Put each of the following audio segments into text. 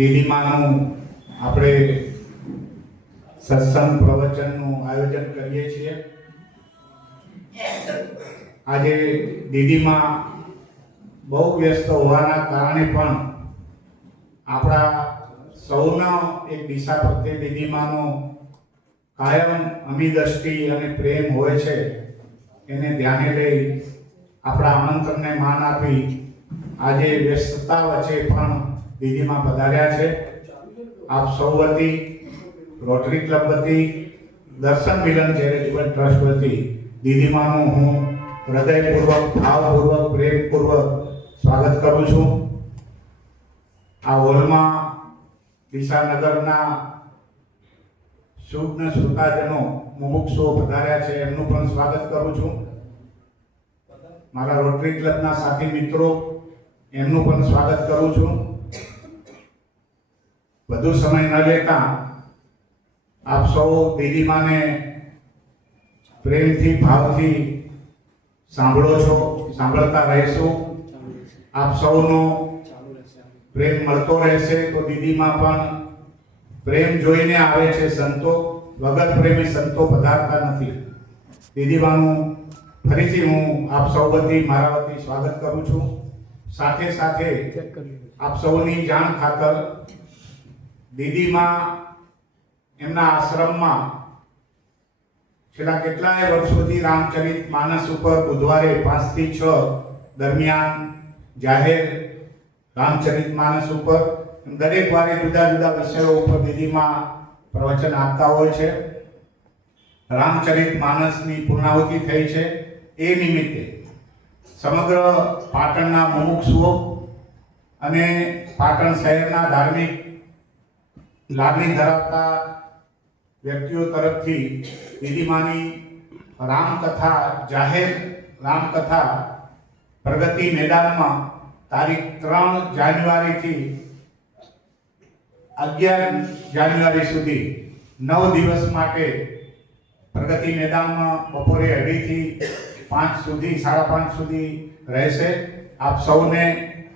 દીદીમાનું આપણે સત્સંગ પ્રવચનનું આયોજન કરીએ છીએ। આજે દીદીમા બહુ વ્યસ્ત હોવાના કારણે પણ આપણા સૌનો એક દિશા પ્રત્યે દીદીમાનો કાયમ અમી દ્રષ્ટિ અને પ્રેમ હોય છે, એને ધ્યાને લઈ આપણા આમંત્રણને માન આપી આજે વ્યસ્તતા વચ્ચે પણ દીદીમા પધાર્યા છે। આપ સૌ વતી, રોટરી ક્લબ વતી, દર્શન મિલન ચેરિટેબલ ટ્રસ્ટ વતી દીદીમાનું હું હૃદયપૂર્વક, ભાવપૂર્વક, પ્રેમપૂર્વક સ્વાગત કરું છું। આ હોલમાં દિશાનગરના શુભ્ન શ્રોતાજનો, મુમુક્ષુઓ પધાર્યા છે, એમનું પણ સ્વાગત કરું છું। મારા રોટરી ક્લબના સાથી મિત્રો, એમનું પણ સ્વાગત કરું છું। વધુ સમય ન લેતા આપ સૌ દીદીમાને પ્રેમથી, ભાવથી સાંભળો છો, સાંભળતા રહેશો। આપ સૌનો પ્રેમ મળતો રહેશે તો દીદીમા પણ પ્રેમ જોઈને આવે છે। સંતો વગર પ્રેમી સંતો પધારતા નથી। દીદીમાનું ફરીથી હું આપ સૌ વતી, મારા વતી સ્વાગત કરું છું। સાથે સાથે આપ સૌની જાણ ખાતર દીદીમા એમના આશ્રમમાં છેલ્લા કેટલાય વર્ષોથી રામચરિત માનસ ઉપર બુધવારે 5 થી 6 દરમિયાન જાહેર રામચરિત માનસ ઉપર દરેક વારે જુદા જુદા વિષયો ઉપર દીદીમા પ્રવચન આપતા હોય છે। રામચરિત માનસની પૂર્ણાહુતિ થઈ છે, એ નિમિત્તે સમગ્ર પાટણના મુમુક્ષુઓ અને પાટણ શહેરના ધાર્મિક લાગણી ધરાવતા વ્યક્તિઓ તરફથી દીદીમાની રામકથા, જાહેર રામકથા પ્રગતિ મેદાનમાં તારીખ 3 જાન્યુઆરીથી 11 જાન્યુઆરી સુધી 9 દિવસ માટે પ્રગતિ મેદાનમાં બપોરે 2:30 થી 5 સુધી, 5:30 સુધી રહેશે। આપ સૌને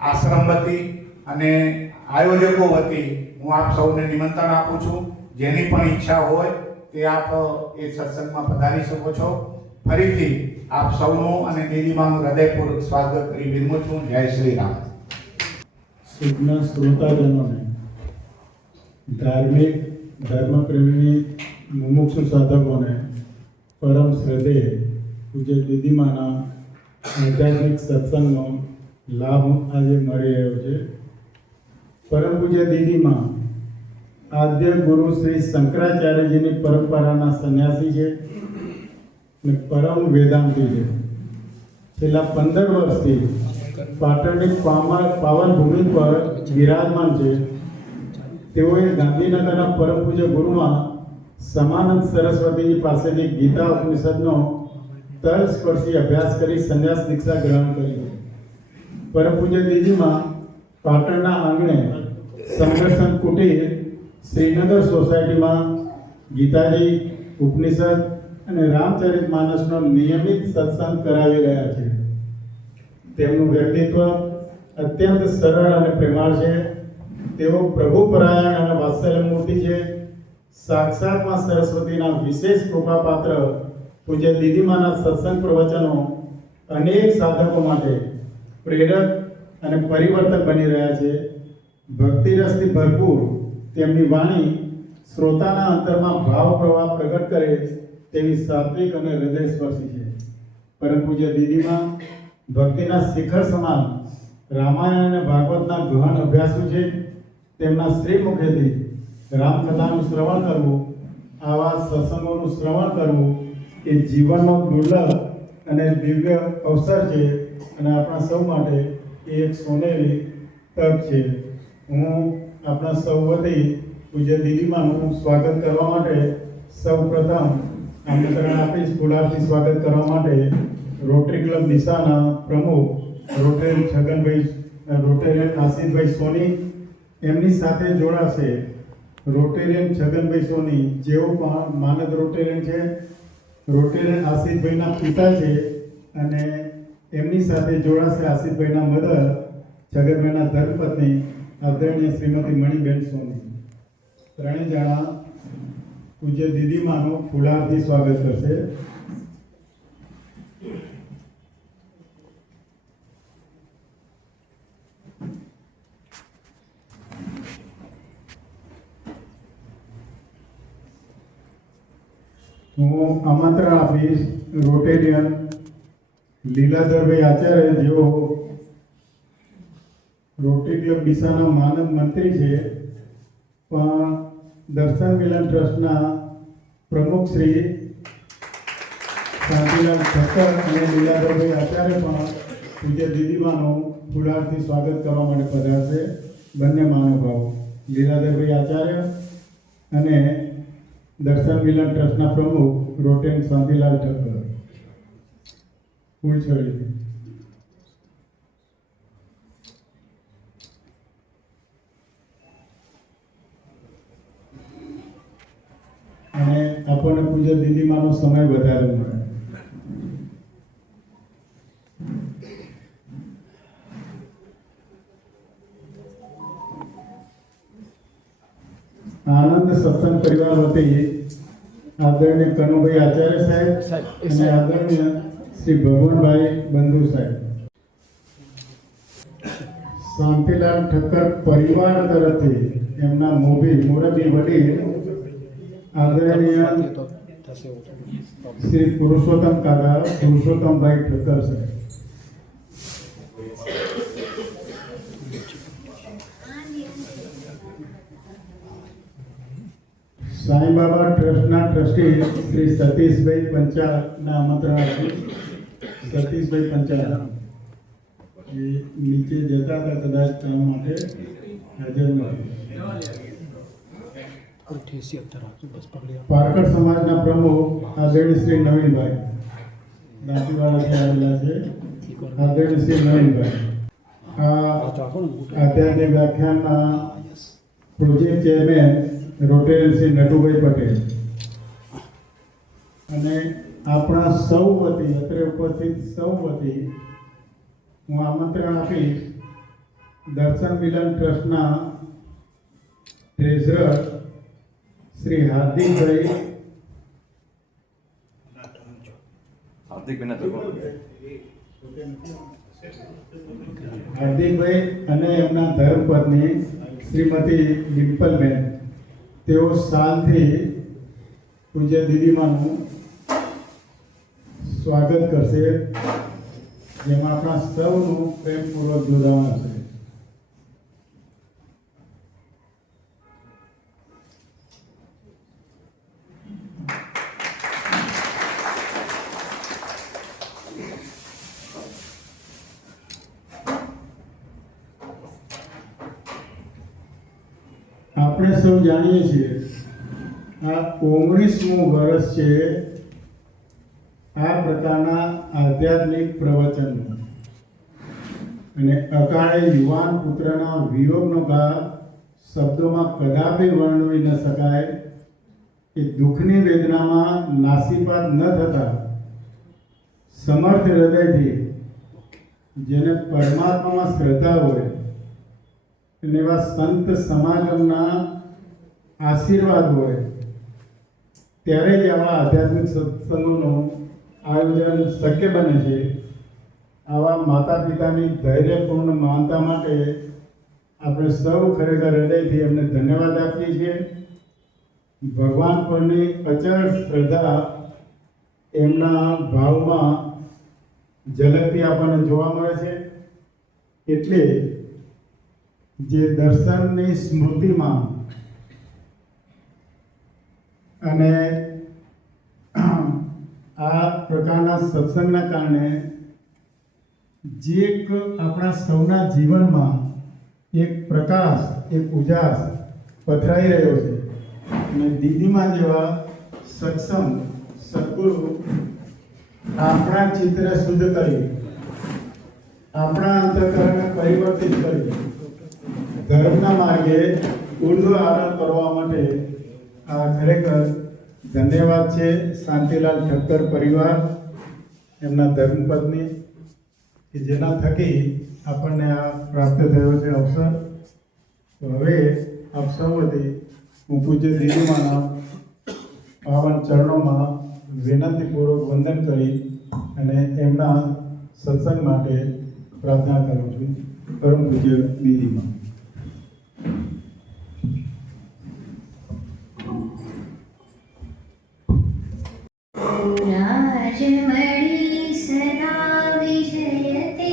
આશ્રમ વતી અને આયોજકો વતી હું આપ સૌને નિમંત્રણ આપું છું। જેની પણ ઈચ્છા હોય તે આપ એ સત્સંગમાં પધારી શકો છો। ફરીથી આપ સૌનું અને દીદીમાનું હૃદયપૂર્વક સ્વાગત કરી વિરમું છું। જય શ્રી રામ। શુભના શ્રોતાજનોને, ધાર્મિક ધર્મપ્રેમી મુમુક્ષુ સાધકોને પરમ શ્રદ્ધેય પૂજ્ય દીદીમાના આધ્યાત્મિક સત્સંગનો લાભ આજે મળી રહ્યો છે। પરમ પૂજ્ય દીદીમા આદ્ય ગુરુ શ્રી શંકરાચાર્યજીની પરંપરાના સંન્યાસી છે અને પરમ વેદાંતી છે। છેલ્લા 15 વર્ષથી પાટણની પાવન ભૂમિ પર વિરાજમાન છે। તેઓએ ગાંધીનગરના પરમ પૂજ્ય ગુરુમાં સમાનંદ સરસ્વતીજી પાસેથી ગીતા ઉપનિષદનો તલસ્પર્શી અભ્યાસ કરી સંન્યાસ દીક્ષા ગ્રહણ કરી છે। પરમ પૂજ્ય દીદીમા પાટણના આંગણે સંદર્શન કુટીર શ્રીનગર સોસાયટીમાં ગીતાજી, ઉપનિષદ અને રામચરિત માનસનો નિયમિત સત્સંગ કરાવી રહ્યા છે। તેમનું વ્યક્તિત્વ અત્યંત સરળ અને પ્રેમાળ છે। તેઓ પ્રભુપરાયણ અને વાત્સલ્યમૂર્તિ છે। સાક્ષાતમાં સરસ્વતીના વિશેષ કૃપાપાત્ર પૂજ્ય દીદીમાના સત્સંગ પ્રવચનો અનેક સાધકો માટે પ્રેરક અને પરિવર્તન બની રહ્યા છે। ભક્તિરસથી ભરપૂર તેમની વાણી શ્રોતાના અંતરમાં ભાવ પ્રવાહ પ્રગટ કરે તેવી સાત્વિક અને હૃદયસ્પર્શી છે। પરમ પૂજ્ય દીદીમા ભક્તિના શિખર સમાન રામાયણ અને ભાગવતના ગહન અભ્યાસુ છે। તેમના શ્રી મુખેથી રામકથાનું શ્રવણ કરવું, આવા સત્સંગોનું શ્રવણ કરવું એ જીવનનો દુર્લભ અને દિવ્ય અવસર છે અને આપણા સૌ માટે એ એક સોનેરી તક છે। હું આપણા સૌ વતી પૂજ્ય દીદીમાનું સ્વાગત કરવા માટે સૌ પ્રથમ આમંત્રણ આપીશ। ગુલાબથી સ્વાગત કરવા માટે રોટરી ક્લબ દિશાના પ્રમુખ રોટેરિયન છગનભાઈ, રોટેરિયન આશિષભાઈ સોની એમની સાથે જોડાશે રોટેરિયન છગનભાઈ સોની, જેઓ પણ માનદ રોટેરિયન છે। રોટેરિયન આશિષભાઈના પિતા છે અને એમની સાથે જોડાશે આશિષભાઈના મધર, છગનભાઈના ધર્મપત્ની આદરણીય શ્રીમતી મણિબેન સોની ત્રણેય જણા પૂજ્ય દીદીમાનું ફૂલહારથી સ્વાગત કરશે. હું આમંત્રણ આપીશ રોટેરિયન લીલાધરભાઈ આચાર્ય, જેઓ રોટરી ક્લબ ડીસાના માનદ મંત્રી છે, પણ દર્શન મિલન ટ્રસ્ટના પ્રમુખ શ્રી શાંતિલાલ ઠક્કર અને લીલાધરભાઈ આચાર્ય પણ પૂજ્ય દીદીમાનું ફૂલહારથી સ્વાગત કરવા માટે પધારશે. બંને મહાનુભાવો લીલાધરભાઈ આચાર્ય અને દર્શન મિલન ટ્રસ્ટના પ્રમુખ રોટેન શાંતિલાલ ઠક્કર ફૂલછડી. અને આપણને પૂજ્ય દીદીમાનો સમય વધારે મળે. આનંદ સત્સંગ પરિવાર વતી આદરણીય કનુભાઈ આચાર્ય સાહેબ અને આદરણીય શ્રી ભગવાનભાઈ બંધુ સાહેબ, શાંતિલાલ ઠક્કર પરિવાર તરફથી એમના મોરબી વડીલ આદરણીય શ્રી પુરુષોત્તમ કાકા પુરુષોત્તમભાઈ ઠક્કર સાહેબ, સાંઈબાબા ટ્રસ્ટના ટ્રસ્ટી શ્રી સતીશભાઈ પંચાલના આમંત્રણ આપ્યું. સતીશભાઈ પંચાલ એ નીચે જતા હતા, કદાચ કામ માટે હાજર નથી. પારકર સમાજના પ્રમુખ આદરણીય શ્રી નવીનભાઈ દાંતીવાડાથી આવેલા છે. આદરણીય શ્રી નવીનભાઈ આ આધ્યાત્મિક વ્યાખ્યાનના project chairman Rotarian Shri Natubhai Patel અને આપણા સૌ વતી અત્રે ઉપસ્થિત સૌ વતી હું આમંત્રણ આપીશ દર્શન મિલન ટ્રસ્ટના ટ્રેઝરર શ્રી હાર્દિકભાઈ અને એમના ધર્મપત્ની શ્રીમતી ડિમ્પલબેન, તેઓ સાલથી પૂજ્ય દીદીમાનું સ્વાગત કરશે, જેમાં આપણા સૌનું પ્રેમપૂર્વક જોડાવાનું છે. આપણે સૌ જાણીએ છીએ આ 19મું વર્ષ છે આ પ્રકારના આધ્યાત્મિક પ્રવચનનું, અને અકાળે યુવાન પુત્રના વિયોગનો ઘા શબ્દોમાં કદાપી વર્ણવી ન શકાય. કે દુઃખની વેદનામાં નાસીપાત ન થતા સમર્થ હૃદયથી જેને પરમાત્મામાં શ્રદ્ધા હોય અને એવા સંત સમાગમના આશીર્વાદ હોય ત્યારે જ આવા આધ્યાત્મિક સત્સંગોનું આયોજન શક્ય બને છે. આવા માતા પિતાની ધૈર્યપૂર્ણ માનતા માટે આપણે સૌ ખરેખર હૃદયથી એમને ધન્યવાદ આપીએ છીએ. ભગવાન પરની અચળ શ્રદ્ધા એમના ભાવમાં ઝલકતી આપણને જોવા મળે છે. એટલે જે દર્શનની સ્મૃતિમાં અને આ પ્રકારના સત્સંગના કારણે જે એક આપણા સૌના જીવનમાં એક પ્રકાશ, એક ઉજાસ પથરાઈ રહ્યો છે, અને દીદીમા જેવા સત્સંગ સદગુરુ આપણા ચિત્ર શુદ્ધ કરી, આપણા અંતઃકરણને પરિવર્તિત કરી ધર્મના માર્ગે ઊંડો આરોહણ કરવા માટે આ ખરેખર ધન્યવાદ છે. શાંતિલાલ ઠક્કર પરિવાર, એમના ધર્મપત્ની, કે જેના થકી આપણને આ પ્રાપ્ત થયો છે અવસર. તો હવે આપ સૌ વતી હું પૂજ્ય દીદીમાના પાવન ચરણોમાં વિનંતીપૂર્વક વંદન કરી અને એમના સત્સંગ માટે પ્રાર્થના કરું છું. પરમ પૂજ્ય દીદીમા. રાજમણી સદા વિજયતે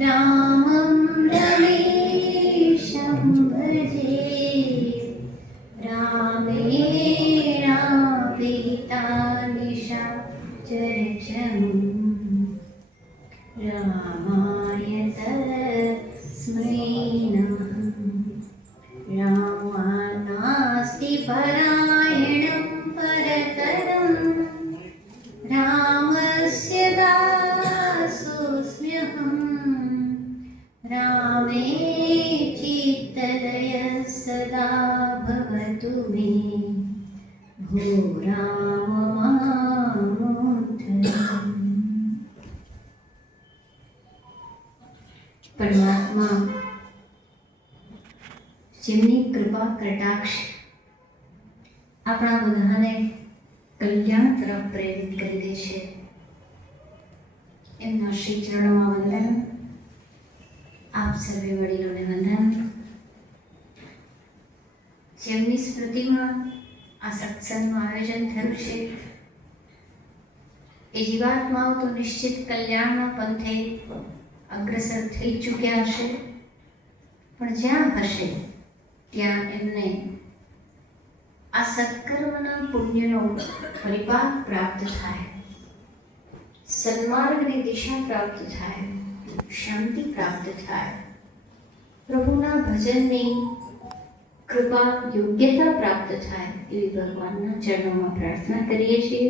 રામં રમેશં ભજે રામેણાપિતા નિશા ચરચમ રામાય તસ્મૈ નમઃ. રામાનાસ્તિ પરાયણં પરતરં रामस्य दासोऽस्म्यहं रामे चित्तदयः सदा भवतु मे भो राम मामुद्धर. પરમાત્મા જેમની કૃપા કટાક્ષ આપણા બધાને કલ્યાણ તરફ પ્રેરિત કરી દે છે, એમના શ્રી ચરણોમાં વંદન. આપ સર્વે વડીલોને વંદન. જેમની સ્મૃતિમાં આ સત્સંગનું આયોજન થયું છે એ જીવાત્માઓ તો નિશ્ચિત કલ્યાણના પંથે અગ્રસર થઈ ચૂક્યા હશે, પણ જ્યાં હશે ત્યાં એમને આ સત્કર્મના પુણ્યનો પરિપાક પ્રાપ્ત થાય, સન્માર્ગની દિશા પ્રાપ્ત થાય, શાંતિ પ્રાપ્ત થાય, પ્રભુના ભજનની કૃપા યોગ્યતા પ્રાપ્ત થાય એવી ભગવાનના ચરણોમાં પ્રાર્થના કરીએ છીએ.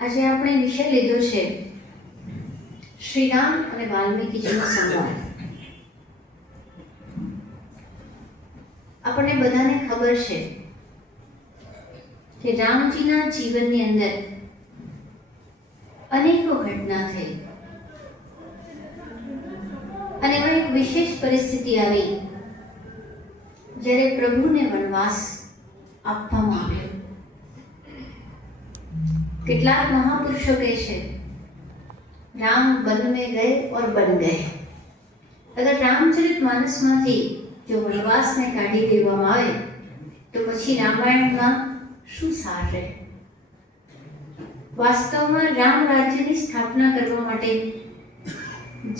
આજે આપણે વિષય લીધો છે શ્રી રામ અને વાલ્મીકીજીનો સંવાદ. આપણને બધાને ખબર છે કે રામજીના જીવનની અંદર અનેકો ઘટના થઈ અને એમાં એક વિશેષ પરિસ્થિતિ આવી જ્યારે પ્રભુને વનવાસ આપવામાં આવ્યો. કેટલાક મહાપુરુષો કહે છે રામ વન में गए और बन गए. અગર રામચરિતમાનસમાંથી જો વનવાસને કાઢી દેવામાં આવે તો પછી રામાયણમાં શું સાર રહે? વાસ્તવમાં રામ રાજ્યની સ્થાપના કરવા માટે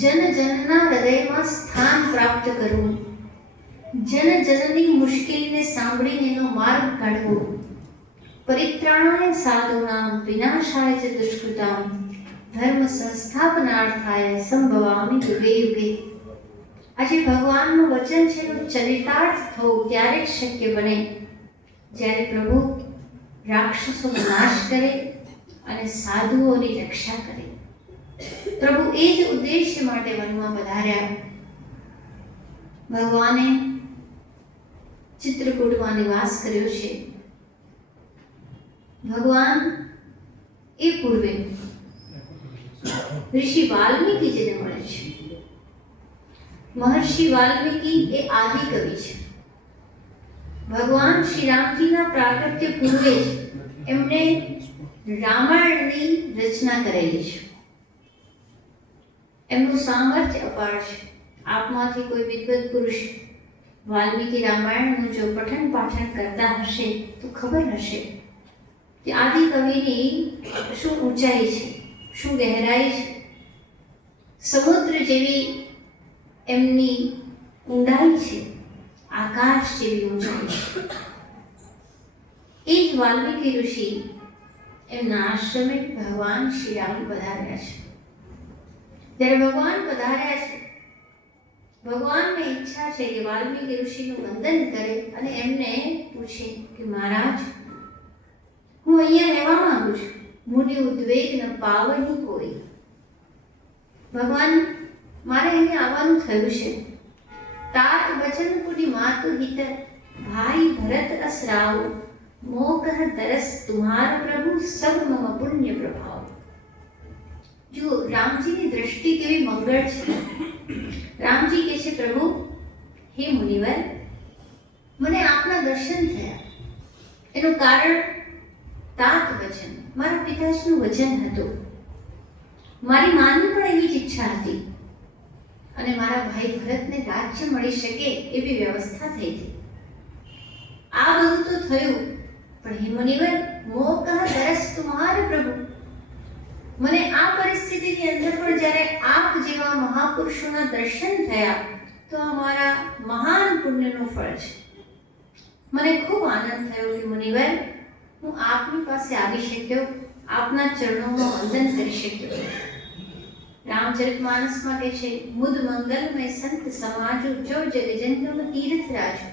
જન જનના હૃદયમાં સ્થાન પ્રાપ્ત કરવું, જન જનની મુશ્કેલીને સાંભળીને એનો માર્ગ કાઢવો, પરિત્રાણાય સાધૂનાં વિનાશાય ચ દુષ્કૃતાં ધર્મ સંસ્થાપનાર્થાય સંભવામિ યુગે યુગે. આજે ભગવાનનું વચન છે એનું ચરિતાર્થ થવું ત્યારે જ શક્ય બને જ્યારે પ્રભુ રાક્ષસોનો નાશ કરે અને સાધુઓની રક્ષા કરે. પ્રભુ એ જ ઉદ્દેશ્ય માટે વનમાં પધાર્યા. ભગવાને ચિત્રકૂટમાં નિવાસ કર્યો છે. ભગવાન એ પૂર્વે ઋષિ વાલ્મીકીજીને મળે છે. મહર્ષિ વાલ્મીકી એ આદિ કવિ છે. ભગવાન શ્રી રામજીના પ્રાગટ્ય પૂર્વે જ એમણે રામાયણની રચના કરેલી છે. એમનું સામર્થ્ય અપાર છે. આપમાંથી કોઈ વિદ્વત પુરુષ વાલ્મીકી રામાયણનું જો પઠન પાઠન કરતા હશે તો ખબર હશે કે આદિ કવિની શું ઊંચાઈ છે, શું ગહેરાઈ છે. સમુદ્ર જેવી એમની ઊંડાઈ છે, આકાશ જેવી ઊંચાઈ છે. એ જ વાલ્મીકી ઋષિ એમના આશ્રમે ભગવાન શ્રી રામ પધાર્યા છે. જ્યારે ભગવાન પધાર્યા છે, ભગવાનને ઈચ્છા છે કે વાલ્મીકી ઋષિનું વંદન કરે અને એમને પૂછે કે મહારાજ, હું અહીંયા રહેવા માંગુ છું, મુનિ ઉદ્વેગ ન પાવની કોઈ. ભગવાન, મારે અહીંયા આવવાનું થયું છે. तात वचन पुनि मातु हित भाई भरत असराव मोह तरस तुम्हार प्रभु सब मम पुण्य प्रभाव. जो रामजी ની દ્રષ્ટિ કેવી મંગળ છે. રામજી કહે છે, પ્રભુ હે મુનિવર, મને આપના દર્શન થયા. એનું કારણ તાત વચન, મારા પિતાજીનું વચન હતું. મારી માની પણ એવી જ ઈચ્છા હતી અને મારા ભાઈ ભરતને રાજ્ય મળી શકે એવી વ્યવસ્થા થઈ હતી. આ બધું તો થયું, પણ હે મુનિવર, મોહ કહા દરસ તુમ્હારે પ્રભુ. મને આ પરિસ્થિતિની અંદર પણ જ્યારે આપ જેવા મહાપુરુષોના દર્શન થયા તો આ મારા મહાન પુણ્યનું ફળ છે. મને ખૂબ આનંદ થયો કે મુનિવર, હું આપની પાસે આવી શક્યો, આપના ચરણોમાં વંદન કરી શક્યો. રામચરિતમાનસમાં કહે છે, મુદ મંગલમય સંત સમાજો જો જગજંતમ તીર્થ રાજુ.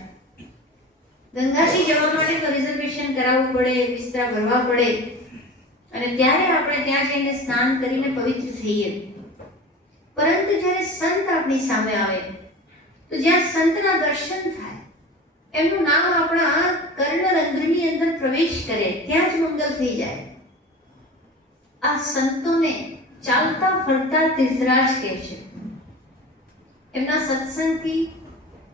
ગંગાજી જવા માટે તો રિઝર્વેશન કરાવવું પડે, વિસ્તરા ભરવા પડે અને ત્યારે આપણે ત્યાં જઈને સ્નાન કરીને પવિત્ર થઈએ. પરંતુ જ્યારે સંત આપણી સામે આવે તો જ્યાં સંતના દર્શન થાય, એમનું નામ આપણા કર્ણરંધ્રની અંદર પ્રવેશ કરે, ત્યાં જ મંગલ થઈ જાય. આ સંતોને ચાલતા ફરતા તીર્થરાજ કહે છે. એમના સત્સંગથી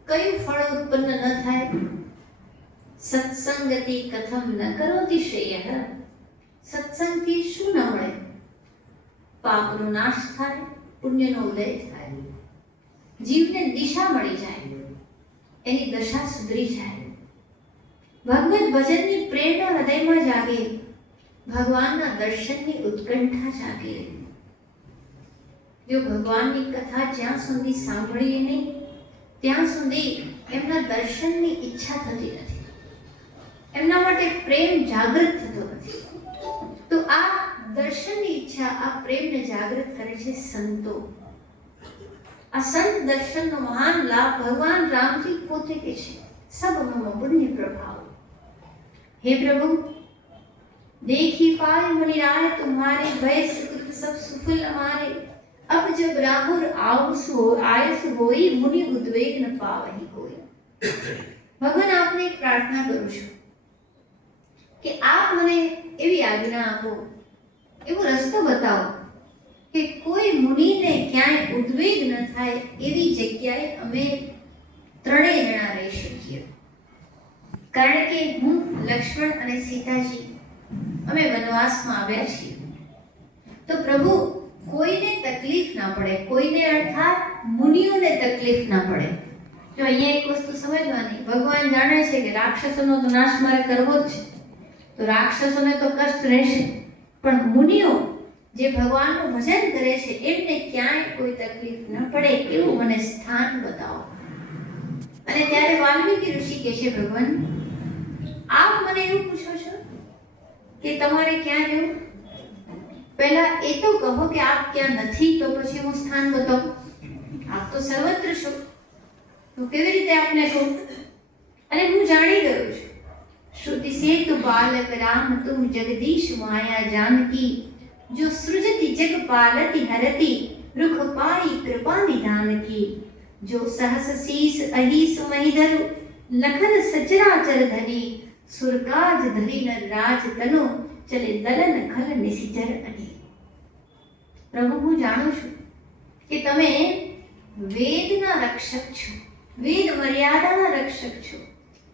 કયું ફળ ઉત્પન્ન ન થાય? સત્સંગતિ કથમ ન કરોતિ શ્રેયઃ. સત્સંગથી શું ન મળે? પાપનો નાશ થાય, પુણ્યનો ઉદય થાય, જીવને દિશા મળી જાય, એની દશા સુધરી જાય, ભગવત ભજનની પ્રેરણા હૃદયમાં જાગે, ભગવાનના દર્શનની ઉત્કંઠા જાગે. જો ભગવાનની કથા જ્યાં સુધી સાંભળીએ નહીં ત્યાં સુધી એમના દર્શનની ઈચ્છા થતી નથી, એમના માટે પ્રેમ જાગૃત થતો નથી. તો આ દર્શનની ઈચ્છા, આ પ્રેમને જાગૃત કરે છે સંતો. આ સંત દર્શનનો મહાન લાભ ભગવાન રામજી પોતે કહે છે, સબ મમ પુણ્ય પ્રભાવ. हे प्रभु, देखी पाए मुनि राय तुम्हारे, भय सुकृत सब सुफल हमारे. अब जब राहुल आयस होई, मुनि उद्वेग न पावहि कोई. ભગવાન, આપને એક પ્રાર્થના કરું છું કે આપ મને એવી આજ્ઞા આપો, એવો રસ્તો બતાવો કે કોઈ મુનિને ક્યાંય ઉદ્વેગ ન થાય એવી જગ્યાએ અમે ત્રણેય જણા રહી શકીએ. કારણ કે હું, લક્ષ્મણ અને સીતાજી અમે વનવાસમાં આવ્યા છીએ. તો પ્રભુ, કોઈને તકલીફ ના પડે, કોઈને અર્થાત મુનિઓને તકલીફ ના પડે. જો અહીંયા એક વસ્તુ સમજવાની, ભગવાન જાણે છે કે રાક્ષસોનો તો નાશ મારે કરવો જ છે, તો રાક્ષસોને તો કષ્ટ રહેશે, પણ મુનિઓ જે ભગવાનનું ભજન કરે છે એમને ક્યાંય કોઈ તકલીફ ન પડે એવું મને સ્થાન બતાવો. અને ત્યારે વાલ્મીકી ઋષિ કહે છે, ભગવાન, આપ મને એવું પૂછો છો કે તમારે ક્યાં રહેવું? પહેલા એ તો કહો કે આપ ક્યાં નથી, તો પછી હું સ્થાન બતાવું. આપ તો સર્વત્ર છો, તો કેવી રીતે આપને કહું? અને હું જાણી ગયો છું, श्रुति से तु बालक राम तुम जगदीश माया जानकी, जो सृजति जग पालति हरति, रुख पाई कृपा निधान की. जो सहस शीस अहिस महिधरु, लखन सचराचर धरी, सुरकाज धरी न राज तनु, चले दलन खल निशिचर अनि. प्रभु, હું જાણું છું કે તમે વેદના રક્ષક છો, વેદ મર્યાદાના રક્ષક છો.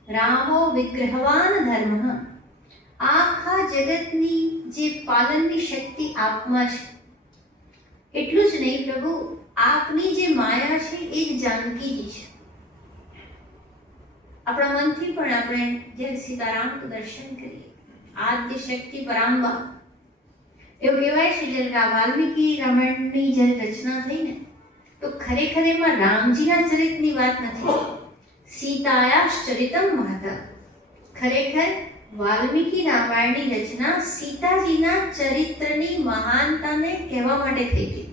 રામો વિગ્રહવાન ધર્મ. આખા જગતની જે પાલનની શક્તિ આપમાં છે. એટલું જ નહીં પ્રભુ, આપની જે માયા છે એ જ જાનકીજી છે. આપણા મનથી પણ આપણે જ્યારે સીતારામનું દર્શન કરીએ, આદ્ય શક્તિ પરાંબા એવું કહેવાય છે. જ્યારે વાલ્મીકી રામાયણની જ્યારે રચના થઈ ને, તો ખરેખર એમાં રામજીના ચરિત્રની વાત નથી, સીતાયાશ્ચરિતમ મહતઃ. ખરેખર વાલ્મીકી રામાયણની રચના સીતાજીના ચરિત્રની મહાનતાને કહેવા માટે થઈ હતી.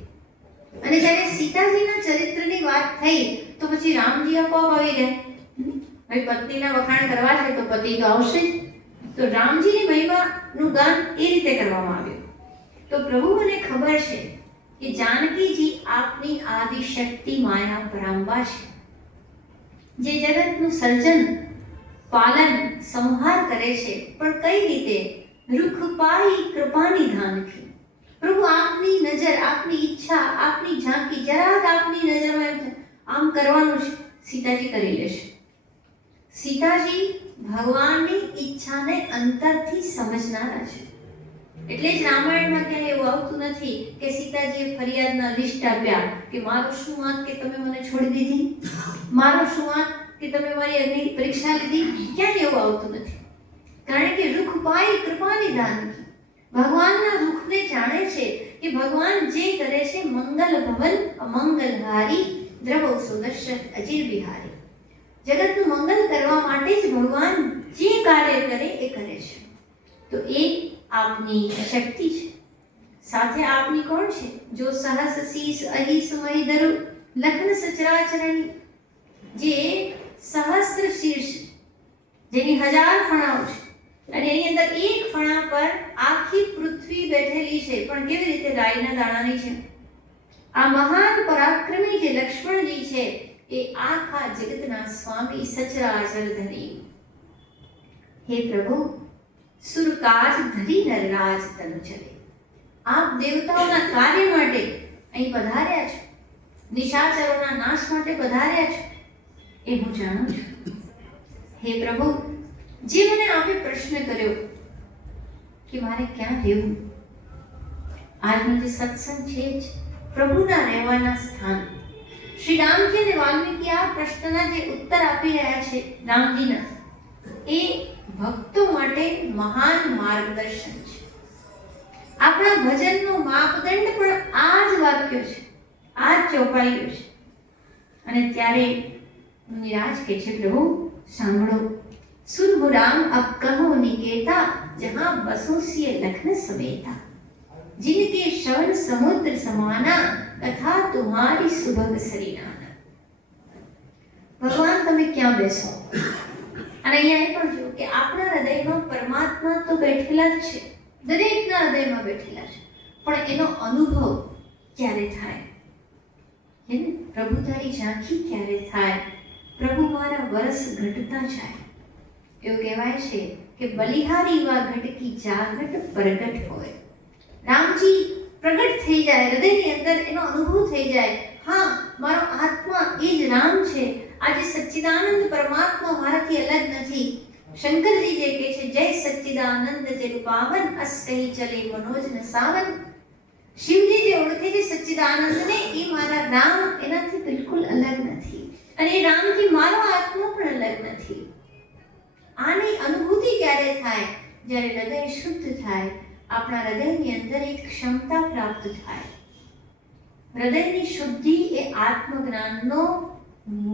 અને જ્યારે સીતાજીના ચરિત્રની વાત થઈ તો પછી રામજી આપોઆપ આવી ગયા. ભાઈ, પત્નીના વખાણ કરવા છે તો પતિ તો આવશે જ. તો રામજીની મહિમાનું ગાન એ રીતે કરવામાં આવ્યું. તો પ્રભુ, મને ખબર છે કે જાનકીજી આપની આદિ શક્તિ માયા પરાંબા છે, જે જગતનું સર્જન, પાલન, સંહાર કરે છે. પણ કઈ રીતે? રૂખ પાઈ કૃપા નિધાનથી. પ્રભુ, આપની નજર, આપની ઈચ્છા, આપની ઝાંકી, જરાક આપની નજરમાં આમ કરવાનું છે, સીતાજી કરી લેશે. સીતાજી ભગવાનની ઈચ્છાને અંતરથી સમજનારા છે. એટલે જ રામાયણમાં ક્યાંય એવું આવતું નથી કે સીતાજીએ ફરિયાદના લિસ્ટ આપ્યા કે મારો શું વાંક કે તમે મને છોડી દીધી, મારો શું વાંક કે તમે મારી અગ્નિ પરીક્ષા લીધી. ક્યાંય એવું આવતું નથી. કારણ કે રૂખ પાઈ કૃપા નિદાન કી. ભગવાનના રૂખને જાણે છે કે ભગવાન જે કરે છે મંગલ ભવન અમંગલહારી દ્રવો સુદર્શન અજિર બિહારી. જગતનું મંગલ કરવા માટે જ ભગવાન જે કાર્ય કરે એ કરે છે. તો એ આપની શક્તિ છે. સાથે આપની કોણ છે? જો સહસ શીશ અહી સમય ધરુ લખન સચરાચરણી. જે સહસ્ત્ર શીર્ષ, જેની 1000 ફણાઓ છે અને એની અંદર એક ફણા પર આખી પૃથ્વી બેઠેલી છે, પણ કેવી રીતે? રાઈના દાણાની છે. આ મહાન પરાક્રમી જે લક્ષ્મણજી છે એ આખા જગતના સ્વામી સચરાચર ધરી. હે પ્રભુ, સુરકાજ ધરી નરરાજ તનુ ચલે. આપ દેવતાઓના કાર્ય માટે અહીં પધાર્યા છો, નિશાચરોના નાશ માટે પધાર્યા છો, એ હું જાણું છું. હે પ્રભુ, જે મને આપે પ્રશ્ન કર્યો કે મારે ક્યાં રહેવું, આજનો જે સત્સંગ છે જ પ્રભુના રહેવાના સ્થાન. શ્રી રામજી અને વાલ્મીકી આ પ્રશ્નના જે ઉત્તર આપી રહ્યા છે રામજીના, એ ભક્તો માટે મહાન માર્ગદર્શન છે. આપણા ભજનનો માપદંડ પણ આ જ વાક્યો છે, આ જ ચોપાઈઓ છે. અને ત્યારે નિરાજ કહે છે, પ્રભુ સાંભળો, સુન રામ અબ કહો નિકેતા, જહાં બસો સિય લખન સમેતા. जिनके श्रवण समुद्र समाना, कथा तुम्हारी सुभग सरीनाना. ભગવાન તમે ક્યાં બેસો? અને અહીંયા એ પણ જો કે આપણા હૃદયમાં પરમાત્મા તો બેઠેલા જ છે, દરેકના હૃદયમાં બેઠેલા છે, પણ એનો અનુભવ ક્યારે થાય? પ્રભુ તારી ઝાંખી ક્યારે થાય? પ્રભુ મારા વરસ ઘટતા જાય. એવું કહેવાય છે કે બલિહારી વા ઘટકી જાગટ પ્રગટ હોય. રામજી પ્રગટ થઈ જાય, હૃદયની અંદર એનો અનુભવ થઈ જાય, હા મારો આત્મા એ જ રામ છે, આજે સચ્ચિદાનંદ પરમાત્મા મારાથી અલગ નથી. શંકરજી જે કહે છે, જય સચ્ચિદાનંદ જગ પાવન, અસ કહી ચલે મનોજ ન સાવન. શિવજી જે ઓળખે છે સચ્ચિદાનંદને, એ મારા રામ એનાથી બિલકુલ અલગ નથી, અને એ રામથી મારો આત્મા પણ અલગ નથી. આની અનુભૂતિ ક્યારે થાય? જ્યારે હૃદય શુદ્ધ થાય, આપણા હૃદયની અંદર એક ક્ષમતા પ્રાપ્ત થાય. હૃદયની શુદ્ધિ એ આત્મજ્ઞાનનો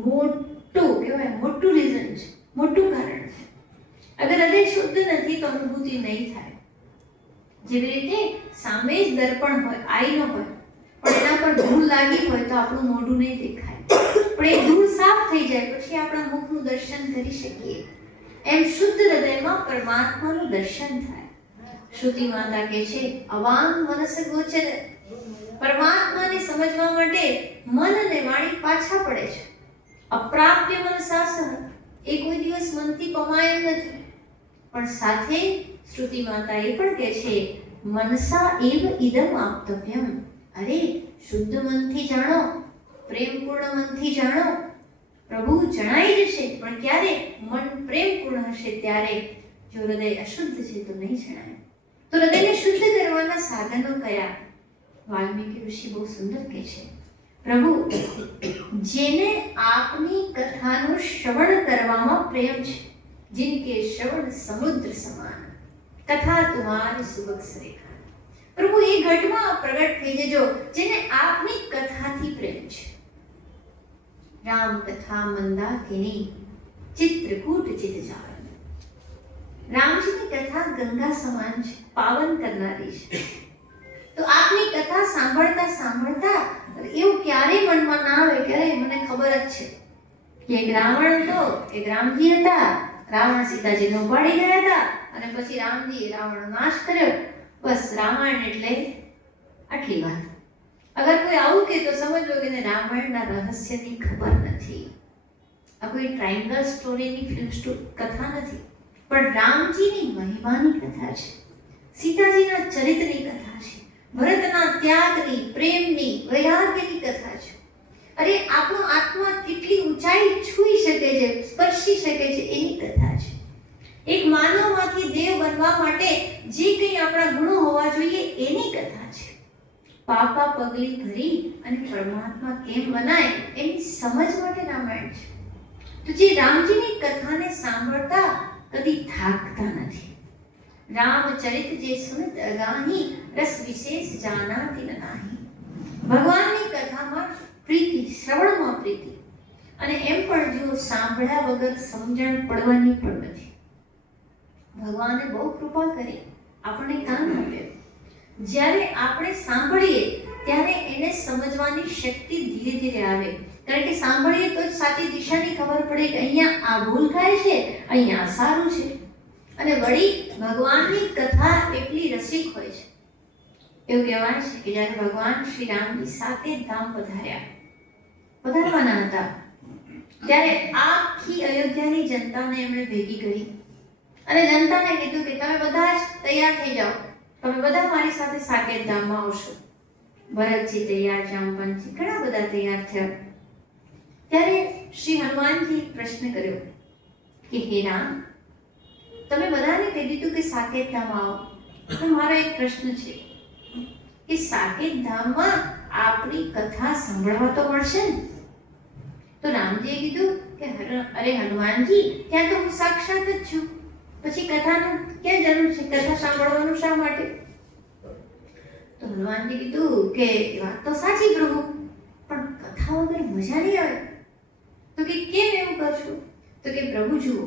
મોટું રીઝન છે, મોટું કારણ છે. અગર હૃદય શુદ્ધ નથી તો અનુભૂતિ નહીં થાય. જેવી રીતે સામે જ દર્પણ હોય, આઈનો હોય, પણ એના પર ધૂળ લાગી હોય તો આપણું મોઢું નહીં દેખાય, પણ એ ધૂળ સાફ થઈ જાય પછી આપણા મુખનું દર્શન કરી શકીએ. એમ શુદ્ધ હૃદયમાં પરમાત્માનું દર્શન થાય. શ્રુતિ માતા કહે છે, અવાંગ મનસ ગોચર. પરમાત્માને સમજવા માટે મન અને વાણી પાછા પડે છે. અપ્રાપ્ય મન સાસન, એ કોઈ દિવસ મનથી પમાય નથી. પણ સાથે શ્રુતિ માતા એ પણ કહે છે, મનસા એવ ઇદમ આપ્તવ્યમ. અરે શુદ્ધ મનથી જાણો, પ્રેમપૂર્ણ મનથી જાણો. પ્રભુ જણાઈ જશે, પણ ક્યારે? મન પ્રેમપૂર્ણ હશે ત્યારે. જો હૃદય અશુદ્ધ છે તો નહીં જણાય. તો હૃદયને શુદ્ધ કરવાના સાધનો કયા? વાલ્મીકી ઋષિ બહુ સુંદર કહે છે, પ્રભુ જેને આપની કથાનું શ્રવણ કરવામાં પ્રેમ છે, जिनके श्रवण समुद्र સમાન, કથા તમારી સુબક સરેખા. પ્રભુ એ ઘટમાં પ્રગટ થઈ જજો જેને આપની કથાથી પ્રેમ છે. રામ કથા મંદાકિની ચિત્રકૂટ ચિત જાળ. રામજીની કથા ગંગા સમાન છે, પાવન કરનારી છે. તો આપની કથા સાંભળતા સાંભળતા એવું ક્યારેય મનમાં ના આવે કે અરે મને ખબર જ છે કે એક રાવણ હતો, એક રામજી હતા, રાવણ સીતાજીને ઉપાડી ગયા હતા અને પછી રામજીએ રાવણનો નાશ કર્યો. બસ રામાયણ એટલે આટલી વાત. અગર કોઈ આવું કહે તો સમજવો કે રામાયણના રહસ્યની ખબર નથી. આ કોઈ ટ્રાયંગલ સ્ટોરીની ફિલ્મ કથા નથી, પણ રામજીની મહિમાની કથા છે, સીતાજીના ચરિત્રની કથા છે, ભરતના ત્યાગની, પ્રેમની, વૈરાગ્યની કથા છે. અરે આપણો આત્મા કેટલી ઊંચાઈ છૂઈ શકે છે, સ્પર્શી શકે છે, એની કથા છે. એક માનવમાંથી દેવ બનવા માટે જે કંઈ આપણા ગુણો હોવા જોઈએ એની કથા છે. પાપા પગલી ભરી અને પરમાત્મા કેમ બનાય એની સમજ માટે રામાયણ છે. તો જે રામજીની કથાને સાંભળતા કદી થાકતા નથી. રામચરિત જે સુનત અગાહી રસ વિશેષ જાનાતી ન નાહી. ભગવાનની કથામાં પ્રીતિ, શ્રવણમાં પ્રીતિ, અને એમ પણ જો સાંભળ્યા વગર સમજણ પડવાની પણ નથી. ભગવાને બહુ કૃપા કરી, આપણને કાન આપ્યું. જ્યારે આપણે સાંભળીએ ત્યારે એને સમજવાની શક્તિ ધીરે ધીરે આવે. કારણ કે સાંભળીએ તો જ સાચી દિશાની ખબર પડે કે અહીંયા આ ભૂલ થાય છે, અહીંયા સારું છે. અને વળી ભગવાનની કથા એટલી રસિક હોય છે. એવું કહેવાય છે કે જ્યારે ભગવાન શ્રી રામજી સાતે ધામ પધારવાના હતા ત્યારે આખી અયોધ્યાની જનતાને એમણે ભેગી કરી અને જનતાને કીધું કે તમે બધા જ તૈયાર થઈ જાઓ, તમે બધા મારી સાથે સાકેત ધામમાં આવશો. ભરતજી તૈયાર, જામવંતજી ઘણા બધા તૈયાર થયા. ત્યારે શ્રી હનુમાનજી પ્રશ્ન કર્યો કે હે રામ, તમે બધાને કહી દીધું કે સાકેત ધામ આવો, તો મારો એક પ્રશ્ન છે કે સાકેત ધામમાં આપણી કથા સાંભળવા તો મળશે ને? તો રામજીએ કીધું કે અરે હનુમાનજી, ત્યાં તો હું સાક્ષાત જ છું, પછી કથાનું ક્યાં જરૂર છે? કથા સાંભળવાનું શા માટે? તો હનુમાનજી કીધું કે વાત તો સાચી પ્રભુ, પણ કથા વગર મજા નહીં આવે. તો કે કેમ એવું કરશું? તો કે પ્રભુ જુઓ,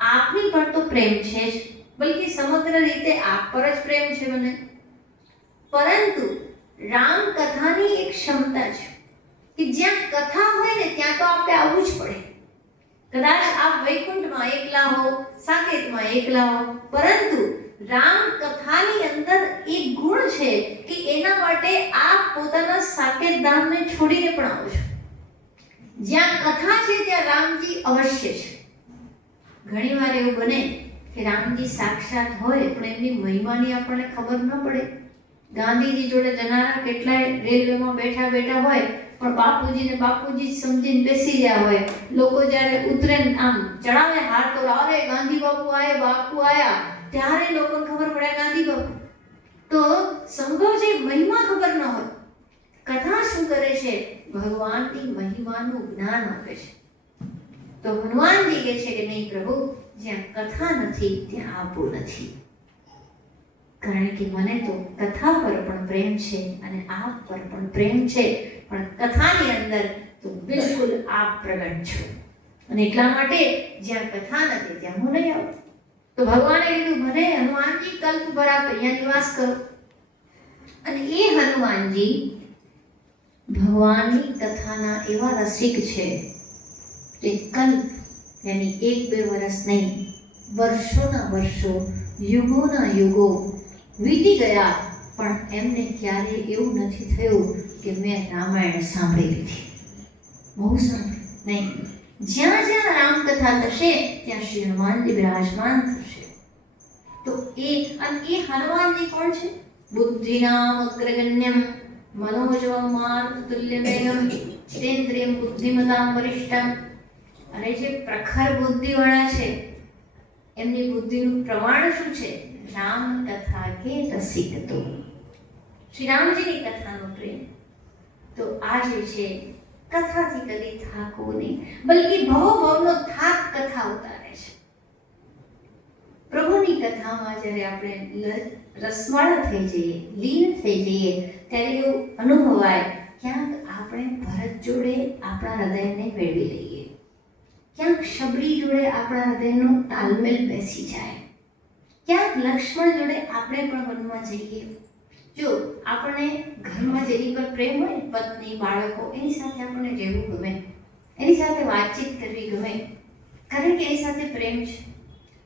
આપની પર તો પ્રેમ છે જ, બલ્કિ સમગ્ર રીતે આપ પર જ પ્રેમ છે મને. પરંતુ રામ કથાની એક ક્ષમતા છે કે જ્યાં કથા હોય ને ત્યાં તો આપણે આવવું જ પડે. કદાચ આપ વૈકુંઠમાં એકલા હો, સાકેતમાં એકલા હો, પરંતુ રામ કથાની અંદર એક ગુણ છે કે એના માટે આપ પોતાના સાકેત ધામને છોડીને પણ આવો છો. જ્યાં કથા છે ત્યાં રામજી અવશ્ય છે. ઘણીવાર એવું બને કે રામજી સાક્ષાત હોય પણ એમની મહિમાની આપણને ખબર ન પડે. ગાંધીજી જોડે જનારા કેટલાય રેલવેમાં બેઠા બેઠા હોય પણ બાપુજીને બાપુજી જ સમજીને બેસી રહ્યા હોય. લોકો જ્યારે ઉતરે આમ ચડાવે હાથ તો અરે ગાંધી બાપુ આયા, બાપુ આયા, ત્યારે લોકોને ખબર પડે ગાંધી બાપુ. તો સંભવ છે મહિમા ખબર ન હોય. કથા શું કરે છે? ભગવાનની મહિમાનું જ્ઞાન આપે છે. તો હનુમાનજી કહે છે કે નહીં પ્રભુ, જ્યાં કથા નથી ત્યાં આપવું નથી. કારણ કે મને તો કથા પર પણ પ્રેમ છે અને આપ પર પણ પ્રેમ છે, પણ કથાની અંદર તો બિલકુલ આપ પ્રગટ છો. અને એટલા માટે જ્યાં કથા નથી ત્યાં હું નહીં આવું. તો ભગવાને કીધું ભલે હનુમાનજી કલ્પ ભરા અહીંયા નિવાસ કરો. અને એ હનુમાનજી ભગવાનની કથાના એવા રસિક છે કે કલ્પ યાની 1-2 વર્ષ નહીં, વર્ષોના વર્ષો, યુગોના યુગો વીતી ગયા પણ એમને ક્યારે એવું નથી થયું કે મેં રામાયણ સાંભળી લીધી. બહુ સાંભળી નહીં. જ્યાં જ્યાં રામકથા થશે ત્યાં શ્રી હનુમાનજી બિરાજમાન થશે. તો એ હનુમાનજી કોણ છે? બુદ્ધિનામ અગ્રગણ્યમ મનોજવમ મારુતતુલ્યવેગમ જીતેન્દ્રિયમ બુદ્ધિમતામ વરિષ્ઠમ. અને જે પ્રખર બુદ્ધિવાળા છે એમની બુદ્ધિનું પ્રમાણ શું છે? રામ કથા કે રસિક. તો શ્રી રામજીની કથાનો પ્રેમ તો આ જે છે કથાથી કદી થાકવો નહીં, બલ્કિ ભવનો થાક કથા ઉતારે છે. પ્રભુની કથામાં જ્યારે આપણે રસવાળા થઈ જઈએ, લીન થઈ જઈએ, ત્યારે એવું અનુભવાય ક્યાંક આપણે ભરત જોડે આપણા હૃદયને મેળવી લઈએ, ક્યાંક શબરી જોડે આપણા હૃદયનો તાલમેલ બેસી જાય, ક્યાંક લક્ષ્મણ જોડે આપણે પણ વનમાં જઈએ. જો આપણે ઘરમાં જેની પર પ્રેમ હોય, પત્ની, બાળકો, એની સાથે આપણને રહેવું ગમે, એની સાથે વાતચીત કરવી ગમે, કારણ કે એની સાથે પ્રેમ છે.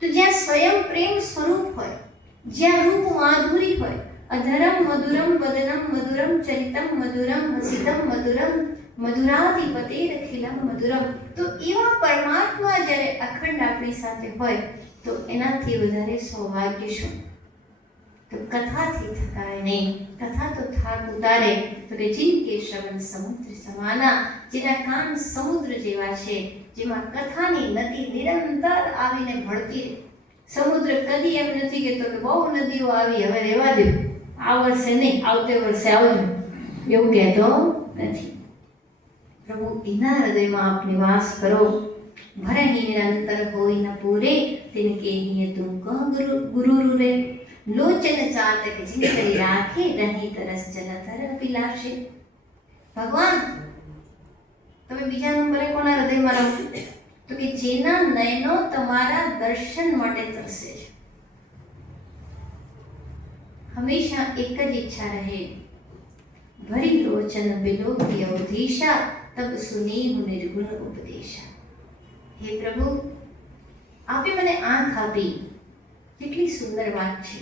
તો જ્યાં સ્વયં પ્રેમ સ્વરૂપ હોય, જ્યાં રૂપ માધુરી હોય, અધરમ મધુરમ વદનમ મધુરમ ચરિતમ મધુરમ હસિતમ મધુરમ મધુરાધિપતિરખિલમ મધુરમ. તો એવા પરમાત્મા જ્યારે અખંડ આપણી સાથે હોય તો એનાથી વધારે સૌભાગ્ય શું? તો કથાથી થકાય નહીં. કથા તો થાક ઉતારે. તો કે જિનકે શ્રવણ સમુદ્ર સમાના, જેના કાન સમુદ્ર જેવા છે, જેમાં કથાની નદી નિરંતર આવીને ભળતી રહે. સમુદ્ર કદી એમ નથી કહેતો કે બહુ નદીઓ આવી, હવે રહેવા દો, આ વર્ષે નહીં, આવતે વર્ષે આવજો, એવું કહેતો નથી. પ્રભુ એના હૃદયમાં આપ નિવાસ કરો. ભરહી નિરંતર હોય ન પૂરે, તિનકે હિય તું કહ ગુરુ રે. લોચન ચાતક જીન કરી રાખે, રહી તરસ જલધર પિલાશે. ભગવાન તમે બીજા નંબરે કોના હૃદયમાં રહો? તો કે જેના નયનો તમારા દર્શન માટે તરસે છે. હંમેશા એક જ ઈચ્છા રહે, ભરી લોચન બિલોકી અવધીશા, તબ સુની હું નિર્ગુણ ઉપદેશા. હે પ્રભુ, આપે મને આંખ આપી, કેટલી સુંદર વાત છે.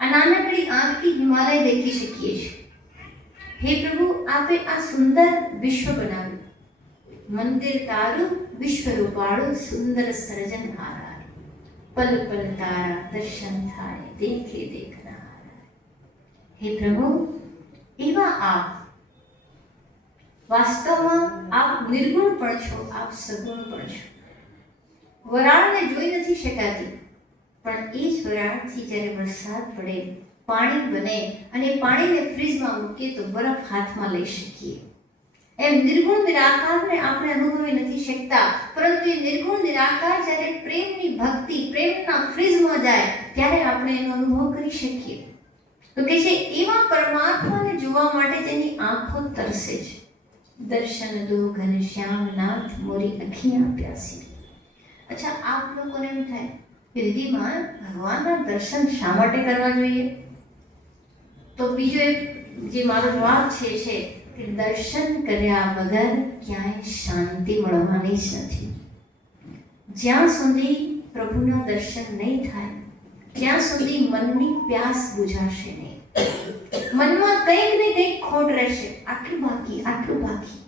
આ નાનકડી આંખથી હિમાલય દેખી શકીએ છીએ. હે પ્રભુ, આપે આ સુંદર વિશ્વ બનાવ્યું. મંદિર તારું વિશ્વ રૂપાળું, સુંદર સર્જન હારા. પલ પલ તારા દર્શન થાય, દેખે દેખનારા. હે પ્રભુ, એવા આપ વાસ્તવમાં આપ નિર્ગુણ પણ છો, આપ સગુણ પણ છો. વરાળને જોઈ નથી શકાતી, પણ એ જ વરાળથી જ્યારે વરસાદ પડે, પાણી બને અને પાણીને ફ્રીજમાં મૂકીએ તો બરફ હાથમાં લઈ શકીએ. એમ નિર્ગુણ નિરાકારને આપણે અનુભવી નથી શકતા, પરંતુ એ નિર્ગુણ નિરાકાર જ્યારે પ્રેમની ભક્તિ, પ્રેમના ફ્રીજમાં જાય ત્યારે આપણે એનો અનુભવ કરી શકીએ. તો કે છે એવા પરમાત્માને જોવા માટે તેની આંખો તરસે છે. દર્શન દો ઘનશ્યામ નાથ, મોરી અખિયાં પ્યાસી. અચ્છા, આપ લોકોને એમ થાય કે દીદીમાં ભગવાનના દર્શન શા માટે કરવા જોઈએ? તો બીજો એક જે મારો જવાબ છે કે દર્શન કર્યા વગર ક્યાંય શાંતિ મળવાની જ નથી. જ્યાં સુધી પ્રભુના દર્શન નહીં થાય ત્યાં સુધી મનની પ્યાસ બુઝાશે નહીં. મનમાં કંઈક ને કંઈક ખોટ રહેશે. આટલું બાકી, આટલું બાકી,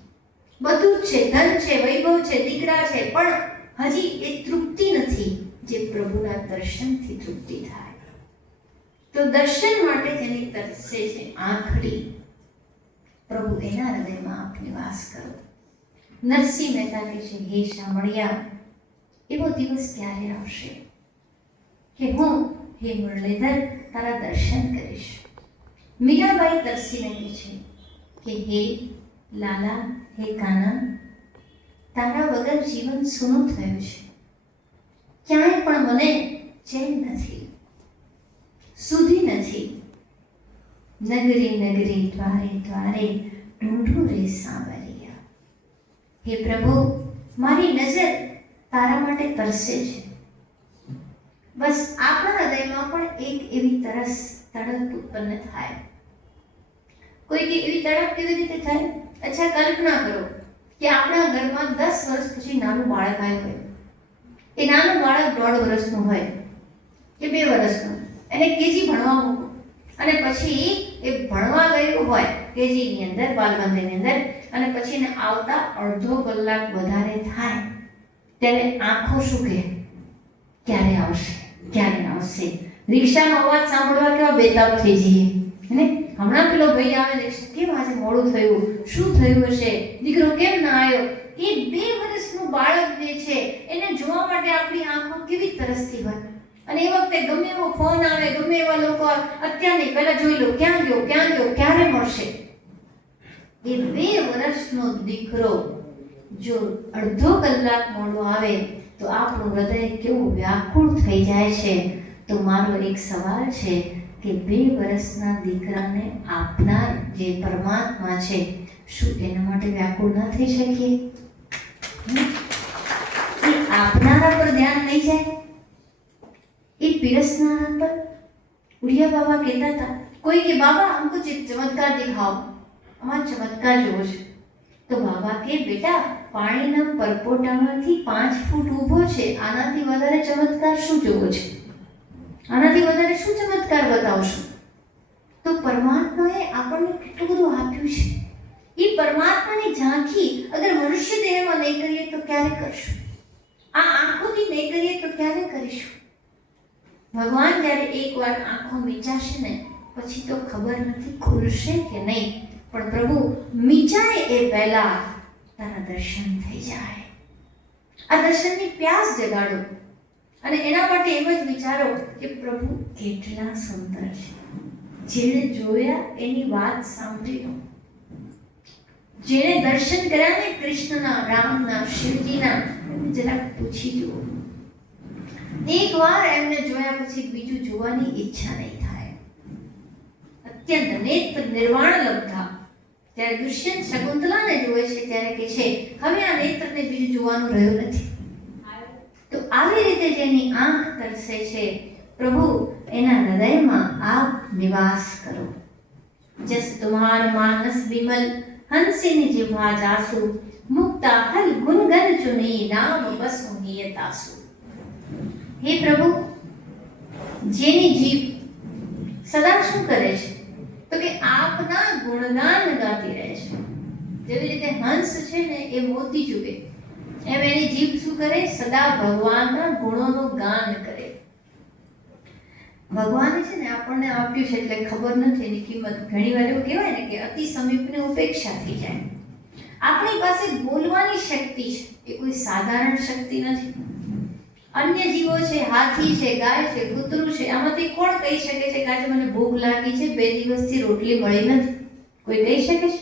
બધું જ છે, ધન છે, વૈભવ છે, દીકરા છે, પણ હજી એ તૃપ્તિ નથી જે પ્રભુના દર્શનથી તૃપ્તિ થાય. તો દર્શન માટે જેની તરસે છે આંખડી, પ્રભુ એના હૃદયમાં આપ નિવાસ કરો. નરસિંહ મહેતા કહે છે, હે શામળિયા, એવો દિવસ ક્યારે આવશે કે હું હે મુરલીધર તારા દર્શન કરીશ. મીરાબાઈ તરસીને કહે છે કે હે લાલા, હે કાના, તારા વગર જીવન સૂનું થયું છે. ક્યાંય પણ મને ચેન નથી, સુધી નથી. નગરી નગરી દ્વારે દ્વારે ઢૂંઢું રે સાંવરિયા. હે પ્રભુ, મારી નજર તારા માટે તરસે છે. બસ આપણા હૃદયમાં પણ એક એવી તરસ, તડપ ઉત્પન્ન થાય. કોઈ કે એવી તડપ કેવી રીતે થાય? અચ્છા, કલ્પના કરો કે આપણા ઘરમાં 10 વર્ષ પછી નાનું બાળક આવ્યું હોય. એ નાનું બાળક 1.5 વર્ષનું હોય કે 2 વર્ષનું, એને કેજી ભણવા મૂકો અને પછી એ ભણવા ગયું હોય કેજીની અંદર, બાલમંદિરની અંદર, અને પછી એને આવતા અડધો કલાક વધારે થાય ત્યારે આંખો શું કહે? ક્યારે આવશે, ક્યારે આવશે? રિક્ષાનો અવાજ સાંભળવા કેવા બેતાબ થઈ જઈએ ને. હમણાં પેલો ભાઈ આવે ને, કેમ આજે મોડું થયું, શું થયું હશે, દીકરો કેમ ના આવ્યો? એ 2 વર્ષનું બાળક જે છે એને જોવા માટે આપણી આંખો કેવી તરસતી હોય. અને એ વખતે ગમે એવો ફોન આવે, ગમે એવા લોકો, અત્યારે નહીં, પહેલા જોઈ લો, ક્યાં ગયો, ક્યારે મળશે? એ 2 વર્ષનો દીકરો જો અડધો કલાક મોડો આવે તો આપણું હૃદય કેવું વ્યાકુળ થઈ જાય છે. તો મારો એક સવાલ છે કે 2 વર્ષના દીકરાને આપનાર જે પરમાત્મા છે, શું એના માટે વ્યાકુળ ન થઈ શકીએ? એ આપનારા પર ધ્યાન નહીં જાય, એ પીરસનારા પર. ઉડિયા બાબા કહેતા હતા, કોઈ કે બાબા हमको ચમત્કાર દિખાઓ, અમારે ચમત્કાર જોવો છે. તો બાબા કે બેટા, પાણીના પરપોટામાંથી 5 ફૂટ ઊભો છે, આનાથી વધારે ચમત્કાર શું જોવો છે? આનાથી વધારે શું ચમત્કાર બતાવશો? તો પરમાત્માએ આપણને કેટલું બધું આપ્યું છે. એ પરમાત્માની ઝાંખી અગર મનુષ્ય દેહમાં નહીં કરીએ તો ક્યારે કરશું? આ આંખોથી નહીં કરીએ તો ક્યારે કરીશું? ભગવાન જ્યારે એકવાર આંખો મીચાશે ને પછી તો ખબર નથી ખુલશે કે નહીં, પણ પ્રભુ મીચાય એ પહેલા તારા દર્શન થઈ જાય. આ દર્શનની પ્યાસ જગાડો અને એના માટે એમ જ વિચારો કે પ્રભુ કેટલા સુંદર છે. જેણે જોયા એની વાત સાંભળી લો, જેણે દર્શન કર્યા ને કૃષ્ણના, રામના, શિવજીના, જરાક પૂછી જુઓ. એકવાર એમને જોયા પછી બીજું જોવાની ઈચ્છા નહીં થાય. અત્યંત નેત્ર નિર્વાણ લબ્ધા. ત્યારે દુષ્યંત શકુંતલાને જોવે છે ત્યારે કે છે હવે આ નેત્રને બીજું જોવાનું રહ્યું નથી. તો આવી રીતે જેની આંખ તરસે છે પ્રભુ એના હૃદયમાં આપ નિવાસ કરો. જસ તુમ્હાર માનસ વિમલ હંસિની જીભા જાસુ મુક્તા હલ ગુનગન ચુની નામ બસુ નિયતાસુ. હે પ્રભુ, જેની જીભ સદા શું કરે છે તો કે આપના ગુણગાન ગાતી રહે છે. જેવી રીતે હંસ છે ને એ મોતી જુએ એમ એની જીભ શું કરે? સદા ભગવાનના ગુણોનું ગાન કરે. ભગવાને છે ને આપણને આપ્યું છે એટલે ખબર નથી એની કિંમત. ઘણી વાર એવું કહેવાય ને કે અતિ સમીપને ઉપેક્ષા થઈ જાય. આપણી પાસે બોલવાની શક્તિ છે, એ કોઈ સાધારણ શક્તિ નથી. અન્ય જીવો છે, હાથી છે, ગાય છે, કૂતરું છે, આમાંથી કોણ કહી શકે છે કે આજે મને ભૂખ લાગી છે, 2 દિવસથી રોટલી મળી નથી? કોઈ કહી શકે છે?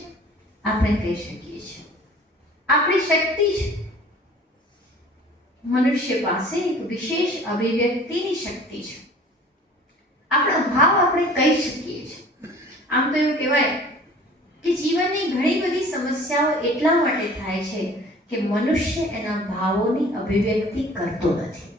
આપણે કહી શકીએ છીએ. આપણી શક્તિ છે. મનુષ્ય પાસે એક વિશેષ અભિવ્યક્તિની શક્તિ છે. આપણા ભાવ આપણે કહી શકીએ છીએ. આમ તો એવું કહેવાય કે જીવનની ઘણી બધી સમસ્યાઓ એટલા માટે થાય છે કે મનુષ્ય એના ભાવોની અભિવ્યક્તિ કરતો નથી.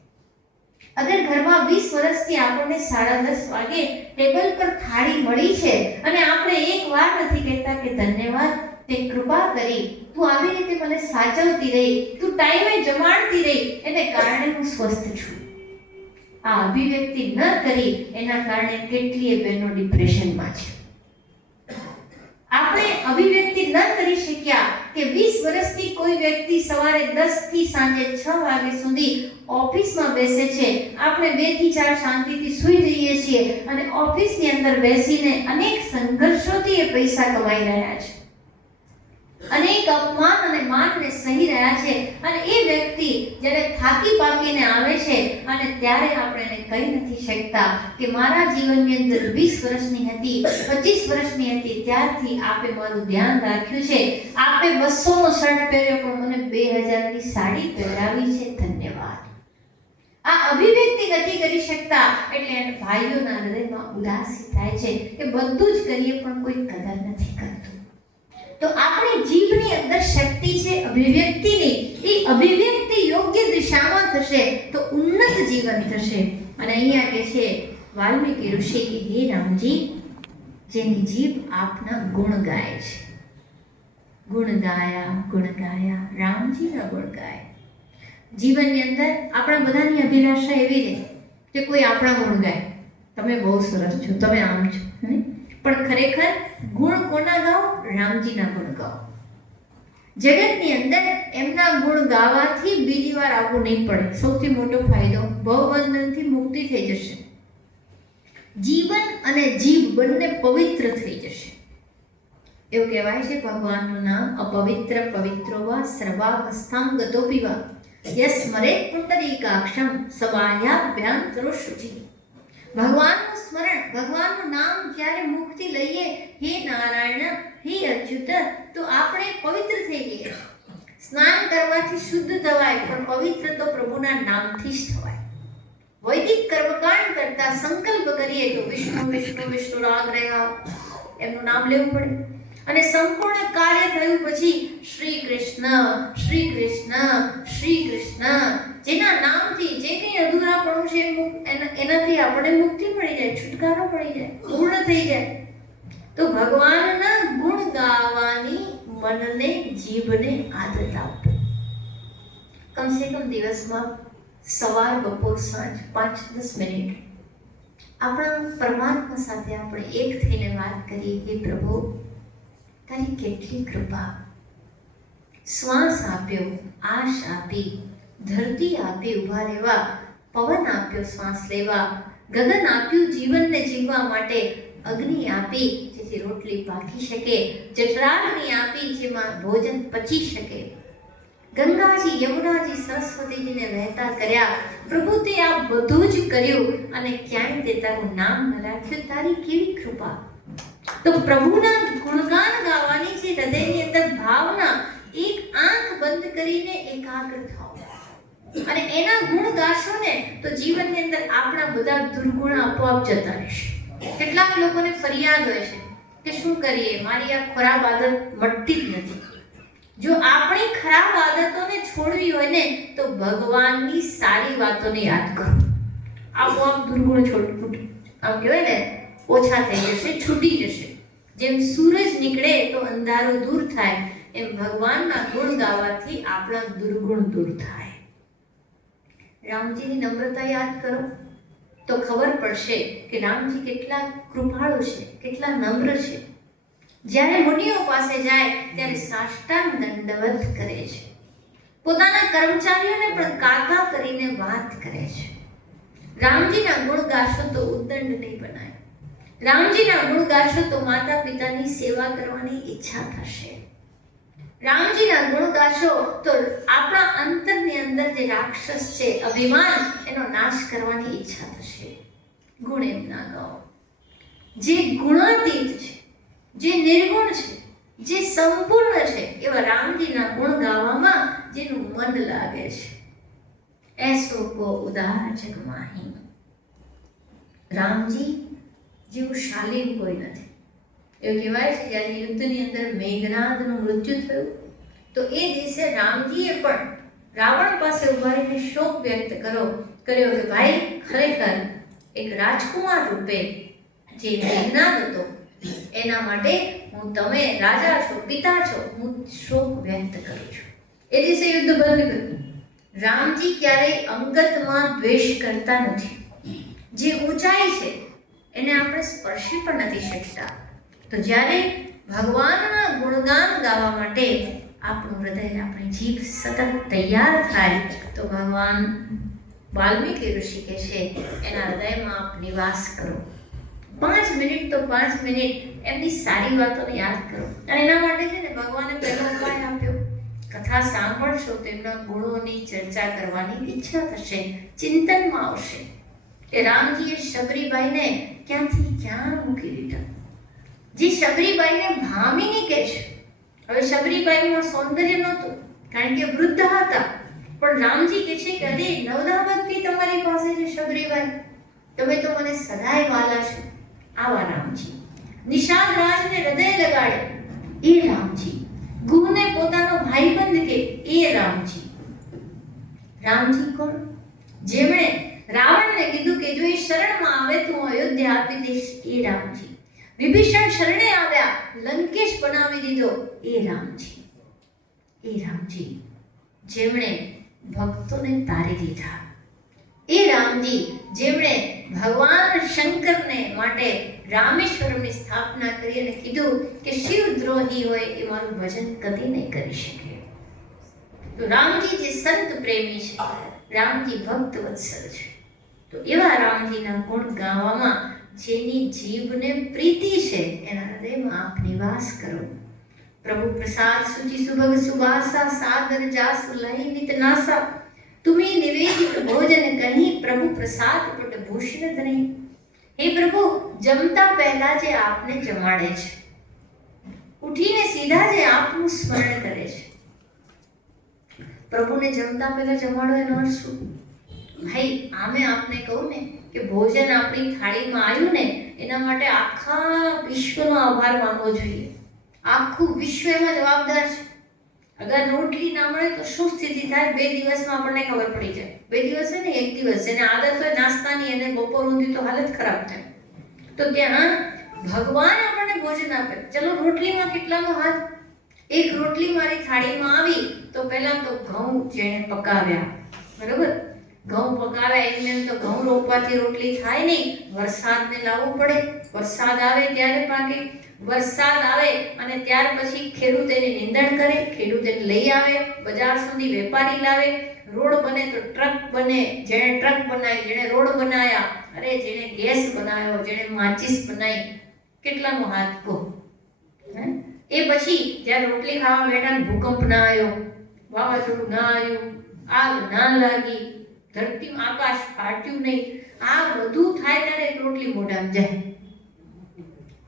અગર ઘરમાં 20 વર્ષથી આપણને 10:30 વાગે ટેબલ પર થાળી મળી છે અને આપણે એક વાર નથી કહેતા કે ધન્યવાદ, તે કૃપા કરી, તું આવી રીતે મને સાચવતી રહી, તું ટાઈમે જમાડતી રહી, એને કારણે હું સ્વસ્થ છું. આ અભિવ્યક્તિ ન કરી એના કારણે કેટલીય બહેનો ડિપ્રેશનમાં છે. આપણે અભિવ્યક્તિ ન કરી શક્યા કે 20 વર્ષથી કોઈ વ્યક્તિ સવારે 10 થી સાંજે 6 વાગ્યા સુધી ઓફિસમાં બેસે છે, આપણે 2 થી 4 શાંતિથી સૂઈ જઈએ છીએ અને ઓફિસની અંદર બેસીને અનેક સંઘર્ષોથી એ પૈસા કમાઈ રહ્યા છે, અનેક અપમાન અને માનને સહી રહ્યા છે. અને એ વ્યક્તિ જ્યારે થાકી પાકીને આવે છે અને ત્યારે આપણે એને કહી નથી શકતા કે મારા જીવનની અંદર 20 વર્ષની હતી, 25 વર્ષની હતી, ત્યારથી આપે મારું ધ્યાન રાખ્યું છે, આપે 200નો શર્ટ પહેર્યો પણ મને 2000ની સાડી પહેરાવી છે, ધન્યવાદ. આ અભિવ્યક્તિ નથી કરી શકતા એટલે ભાઈઓના હૃદયમાં ઉદાસી થાય છે કે બધું જ કરીએ પણ કોઈ કદર નથી કરતું. તો આપણી જીભની અંદર શક્તિ છે અભિવ્યક્તિની. એ અભિવ્યક્તિ યોગ્ય દિશામાં થશે તો ઉન્નત જીવન થશે. અને અહીંયા કે છે વાલ્મીકી ઋષિ કે હે રામજી, જેની જીભ આપના ગુણ ગાય છે, ગુણ ગાયા રામજીના ગુણ ગાય. જીવનની અંદર આપણા બધાની અભિલાષા એવી છે કે કોઈ આપણા ગુણ ગાય, તમે બહુ સરસ છો, તમે આમ છો, પણ ખરેખર ગુણ કોના ગાઓ? રામજીના ગુણ ગાઓ. જગતની અંદર એમના ગુણ ગાવાથી બીજી વાર આવવું નહીં પડે. સૌથી મોટો ફાયદો, ભવબંધનથી મુક્તિ થઈ જશે. જીવન અને જીભ બંને પવિત્ર થઈ જશે. એવું કહેવાય છે ભગવાનનું નામ અપવિત્ર પવિત્રો વા સર્વાવસ્થાંગતો પીવા યસ્મરે પુંડરીકાક્ષમ સવાયાભ્યાંતરો શુચિ. ભગવાનનું સ્મરણ, ભગવાનનું નામ જ્યારે મુખથી લઈએ, હે નારાયણ, હે અચ્યુત, તો આપણે પવિત્ર થઈ જઈએ. સ્નાન કરવાથી શુદ્ધ થવાય, પણ પવિત્ર તો પ્રભુના નામથી જ થવાય. વૈદિક કર્મકાંડ કરતા સંકલ્પ કરીએ તો વિષ્ણુ વિષ્ણુ વિષ્ણુ રાગ રહ્યા એમનું નામ લેવું પડે. અને સંપૂર્ણ કાર્ય થયું પછી શ્રી કૃષ્ણ શ્રી કૃષ્ણ શ્રી કૃષ્ણ, જેના નામથી જે કંઈ અધૂરાપણું છે એનાથી આપણે મુક્તિ મળી જાય, છુટકારો મળી જાય, પૂર્ણ થઈ જાય. તો ભગવાનના ગુણ ગાવાની મનને, જીભને આદત આપો. કમસે કમ દિવસમાં સવાર, બપોર, સાંજ 5-10 મિનિટ આપણા પરમાત્મા સાથે આપણે એક થઈને વાત કરીએ કે પ્રભુ તારી કેટલી કૃપા. શ્વાસ આપ્યો, આશ આપી, ધરતી આપી ઊભા રહેવા, પવન આપ્યો શ્વાસ લેવા, ગગન આપ્યું જીવનને જીવવા માટે, અગ્નિ આપી જેથી રોટલી પાકી શકે, જઠરાગ્નિ આપી જેમાં ભોજન પચી શકે. ગંગાજી, યમુનાજી, સરસ્વતીજીને વહેતા કર્યા. પ્રભુ તે આ બધું જ કર્યું અને ક્યાંય તે તારું નામ ન રાખ્યું. તારી કેવી કૃપા! તો પ્રભુના ગુણગાન ગાવાની છે હૃદયની અંદર ભાવના. એક આંખ બંધ કરીને એકાગ્ર થાઓ અને એના ગુણ ગાશો ને તો જીવનની અંદર આપણા બધા દુર્ગુણ આપોઆપ જતા રહેશે. કેટલાક લોકોને ફરિયાદ હોય છે કે શું કરીએ, મારી આ ખરાબ આદત મટતી જ નથી. જો આપણી ખરાબ આદતોને છોડવી હોય ને તો ભગવાનની સારી વાતોને યાદ કરો. આપોઆપ દુર્ગુણ આમ કહેવાય ને ઓછા થઈ જશે, છૂટી જશે. જેમ સૂરજ નીકળે તો અંધારું દૂર થાય, એમ ભગવાનના ગુણ ગાવાથી આપણા દુર્ગુણ દૂર થાય. રામજીની નમ્રતા યાદ કરો તો ખબર પડશે કે રામજી કેટલા કૃપાળુ છે, કેટલા નમ્ર છે. જ્યારે મુનિઓ પાસે જાય ત્યારે સાષ્ટાંગ દંડવત કરે છે. પોતાના કર્મચારીઓને પણ કાકા કરીને વાત કરે છે. રામજીના ગુણ ગાશો તો ઉદ્દંડ નહીં બનાય. રામજીના ગુણ ગાશો તો માતા પિતાની સેવા કરવાની ઈચ્છા થશે. રામજીના ગુણ ગાશો તો આપણા અંતરની અંદર જે રાક્ષસ છે અભિમાન, એનો નાશ કરવાની ઈચ્છા થશે. ગુણ એમ ના ગાઓ. જે ગુણાતીત છે, જે નિર્ગુણ છે, જે સંપૂર્ણ છે એવા રામજીના ગુણ ગાવામાં જેનું મન લાગે છે. એસો કો ઉદાર જગ માહી. રામજી જેવું શાલીન કોઈ નથી. એવું કહેવાય છે જ્યારે યુદ્ધની અંદર મેઘનાદનું મૃત્યુ થયું તો એ દિવસે રામજીએ પણ રાવણ પાસે ઉભા રહીને શોક વ્યક્ત કર્યો કે ભાઈ, ખરેખર એક રાજકુમાર રૂપે જે મેઘનાદ હતો એના માટે તમે રાજા છો, પિતા છો, હું શોક વ્યક્ત કરું છું. એ દિવસે યુદ્ધ બંધ કર્યું. રામજી ક્યારેય અંગતમાં દ્વેષ કરતા નથી. જે ઊંચાઈ છે એને આપણે સ્પર્શી પણ નથી શકતા. તો જ્યારે ભગવાનના ગુણગાન ગાવા માટે આપણું હૃદય, આપણી જીભ સતત તૈયાર થાય તો ભગવાન વાલ્મીકી ઋષિ કહે છે એના હૃદયમાં આપ નિવાસ કરો. 5 મિનિટ તો 5 મિનિટ એમની સારી વાતોને યાદ કરો. અને એના માટે છે ને ભગવાને પહેલો ઉપાય આપ્યો. કથા સાંભળશો તો એમના ગુણોની ચર્ચા કરવાની ઈચ્છા થશે, ચિંતનમાં આવશે કે રામજીએ શબરીબાઈને ક્યાંથી ક્યાં મૂકી દીધા. જે શબરીબાઈને ભામિની કહે છે. હવે શબરીબાઈમાં સૌંદર્ય નહોતું કારણ કે વૃદ્ધ હતા, પણ રામજી કહે છે કે અરે નવદા ભક્તિ તમારી પાસે છે શબરીબાઈ, તમે તો મને સદાય વાલા છો. આવા રામજી. નિષાદ રાજને હૃદય લગાડે એ રામજી. ગુરુને પોતાનો ભાઈબંધ કે એ રામજી. રામજી કોણ? જેમણે રાવણને કીધું કે જો એ શરણમાં આવે તો હું અયોધ્યા આપી દઈશ, એ રામજી. વિભીષણ શરણે આવ્યા, લંકેશ બનાવી દીધો, એ રામજી. એ રામજી જેમણે ભક્તોને તારી દીધા. એ રામજી જેમણે ભગવાન શંકરને માટે રામેશ્વરમની સ્થાપના કરી અને કીધું કે શિવદ્રોહી હોય એ મારું ભજન કદી નહીં કરી શકે. તો રામજી જે સંત પ્રેમી છે, રામજી ભક્ત વત્સલ છે. તો એવા રામજીના ગુણ ગાવામાં જેની જીભને પ્રીતિ છે એના હૃદયમાં આપ નિવાસ કરો. પ્રભુ પ્રસાદ સુચિ સુભગ સુવાસા સાગર જાસુ લઈ નિત નાસા તુમી નિવેદિત ભોજન કહી પ્રભુ પ્રસાદ પટ ભૂષણ ધરી. હે પ્રભુ, જમતા પહેલા જે આપને જમાડે છે, ઉઠીને સીધા જે આપનું સ્મરણ કરે છે. પ્રભુને જમતા પહેલા જમાડો એનો અર્થ શું? ભાઈ આમે આપને કહું ને કે ભોજન આપણી થાળીમાં આવ્યું ને એના માટે આખા વિશ્વનો આભાર માનવો જોઈએ. આખું વિશ્વ એમાં જવાબદાર છે. અગર રોટલી ના મળે તો શું સ્થિતિ થાય? 2 દિવસમાં આપણને ખબર પડી જાય. 2 દિવસ ને 1 દિવસ. એને આદત હોય નાસ્તાની, એને બપોર ઊંધી તો હાલત ખરાબ થાય. તો ત્યાં ભગવાન આપણને ભોજન આપે. ચલો રોટલીમાં કેટલાનો હાથ? એક રોટલી મારી થાળીમાં આવી તો પહેલા તો ઘઉં જેણે પકાવ્યા, બરોબર? ઘઉં પકાવ્યા એમને તો ઘઉં રોપવાથી રોટલી થાય નહીં, વરસાદને લાવવો પડે. વરસાદ આવે ત્યારે પાકે. વરસાદ આવે અને ત્યાર પછી ખેડૂત એની નિંદણ કરે, ખેડૂત એને લઈ આવે, બજાર સુધી વેપારી લાવે, રોડ બને તો ટ્રક બને, જેણે ટ્રક બનાવી, જેણે રોડ બનાવ્યા, અરે જેણે ગેસ બનાવ્યો, જેણે માચીસ બનાવી, કેટલાનો હાથ કહો. એ પછી જ્યારે રોટલી ખાવા બેઠા ને ભૂકંપ ના આવ્યો, વાવાઝોડું ના આવ્યું, આગ ના લાગી, ધરતીમાં આકાશ ફાટ્યું નહીં, આ બધું થાય ત્યારે એક રોટલી મોઢામાં જાય.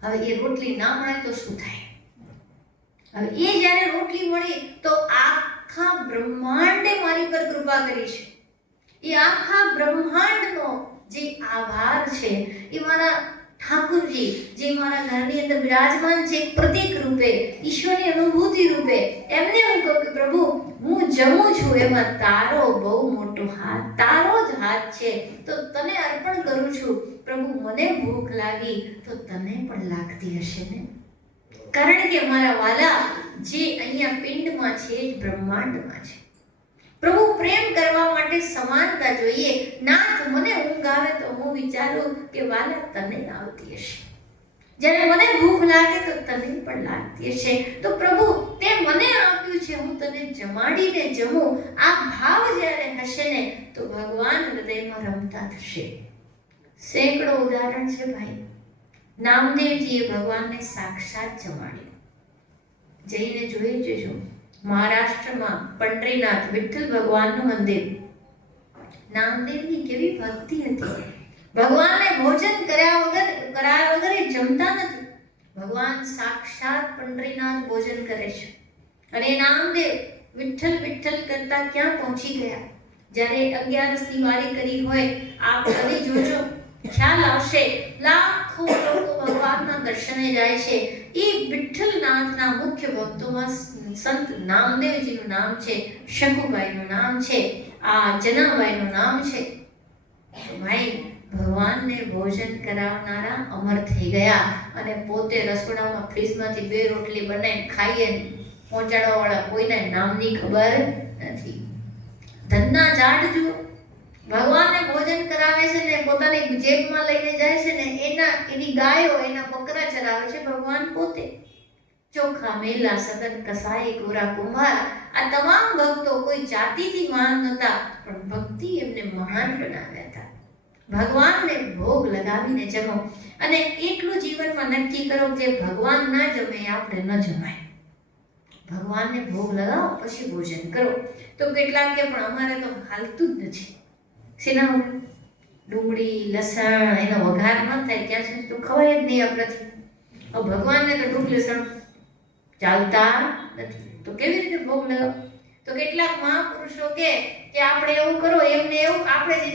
હવે એ રોટલી ના મળે તો શું થાય? હવે એ જ્યારે રોટલી મળી તો આખા બ્રહ્માંડે મારી પર કૃપા કરી છે. એ આખા બ્રહ્માંડનો જે આભાર છે એ મારા ઠાકુરજી જે મારા ઘરની અંદર બિરાજમાન છે, પ્રતીક રૂપે, ઈશ્વરની અનુભૂતિ રૂપે, એમને હું કહું કે પ્રભુ હું જમું છું એમાં તારો બહુ મોટો હાથ, તારો જ હાથ છે, તો તને અર્પણ કરું છું. પ્રભુ મને ભૂખ લાગી તો તને પણ લાગતી હશે ને, કારણ કે મારા વાલા જે અહીંયા પિંડમાં છે એ જ બ્રહ્માંડમાં છે. પ્રભુ પ્રેમ કરવા માટે સમાનતા જોઈએ. નાથ મને ઊંઘ આવે તો હું વિચારું કે વાલા તને આવતી હશે, જ્યારે મને ભૂખ લાગે તો તને પણ લાગતી હશે. તો પ્રભુ તે મને આપ્યું છે, હું તને જમાડીને જમું, આ ભાવ જ્યારે હશે ને તો ભગવાન હૃદયમાં રમતા થશે. સેંકડો ઉદાહરણ છે ભાઈ. નામદેવજીએ ભગવાનને સાક્ષાત જમાડ્યું. જઈને જોઈ જજો, મહારાષ્ટ્રમાં પંડરીનાથ વિઠ્ઠલ ભગવાનનું મંદિર. નામદેવની કેવી ભક્તિ હતી. ભગવાનને ભોજન કરાયા વગર એ જમતા નથી. ભગવાન સાક્ષાત પંડરીનાથ ભોજન કરે છે અને નામદેવ વિઠ્ઠલ વિઠ્ઠલ કરતા ક્યાં પહોંચી ગયા. જ્યારે 11ની વારી કરી હોય, આપ કદી જોજો, ખ્યાલ આવશે, લાખો લોકો ભગવાનના દર્શને જાય છે. એ વિઠ્ઠલનાથના મુખ્ય ભક્તોમાં સંત નામદેવજીનું નામ છે, શકુબાઈનું નામ છે, આ જનાબાઈનું નામ છે. ભાઈ ભગવાનને ભોજન કરાવનારા અમર થઈ ગયા અને પોતે રસોડામાં ફ્રીજમાંથી 2 રોટલી બનાવીને ખાઈએ, પહોંચાડવા વાળા કોઈને નામની ખબર નથી. ધનના ઝાડ જુઓ, ભગવાનને ભોજન કરાવે છે ને પોતાની જેબમાં લઈને જાય છે ને, એની ગાયો, એના બકરા ચરાવે છે ભગવાન પોતે. ચોખા મેલા સદન કસાઈ ગોરા કુંભાર, આ તમામ ભક્તો કોઈ જાતિથી મહાન નહોતા, પણ ભક્તિ એમને મહાન બનાવ્યા હતા. ભગવાનને ભોગ લગાવીને જમો અને એટલું જીવનમાં નક્કી કરો કે ભગવાન ના જમે આપણે ન જમાય. ભગવાનને ભોગ લગાવો પછી ભોજન કરો. તો કેટલાક કે પણ અમારે તો હાલતું જ નથી. શેના વગર? ડુંગળી લસણ એનો વઘાર ન થાય ત્યાં સુધી તો ખવાય જ નહીં આપણાથી. ભગવાનને તો ડુંગળી લસણ ચાલતા નથી, તો કેવી રીતે ભોગ લગાવો? તો કેટલાક મહાપુરુષો કે આપણે એવું કરો, એમને એવું, આપણે જે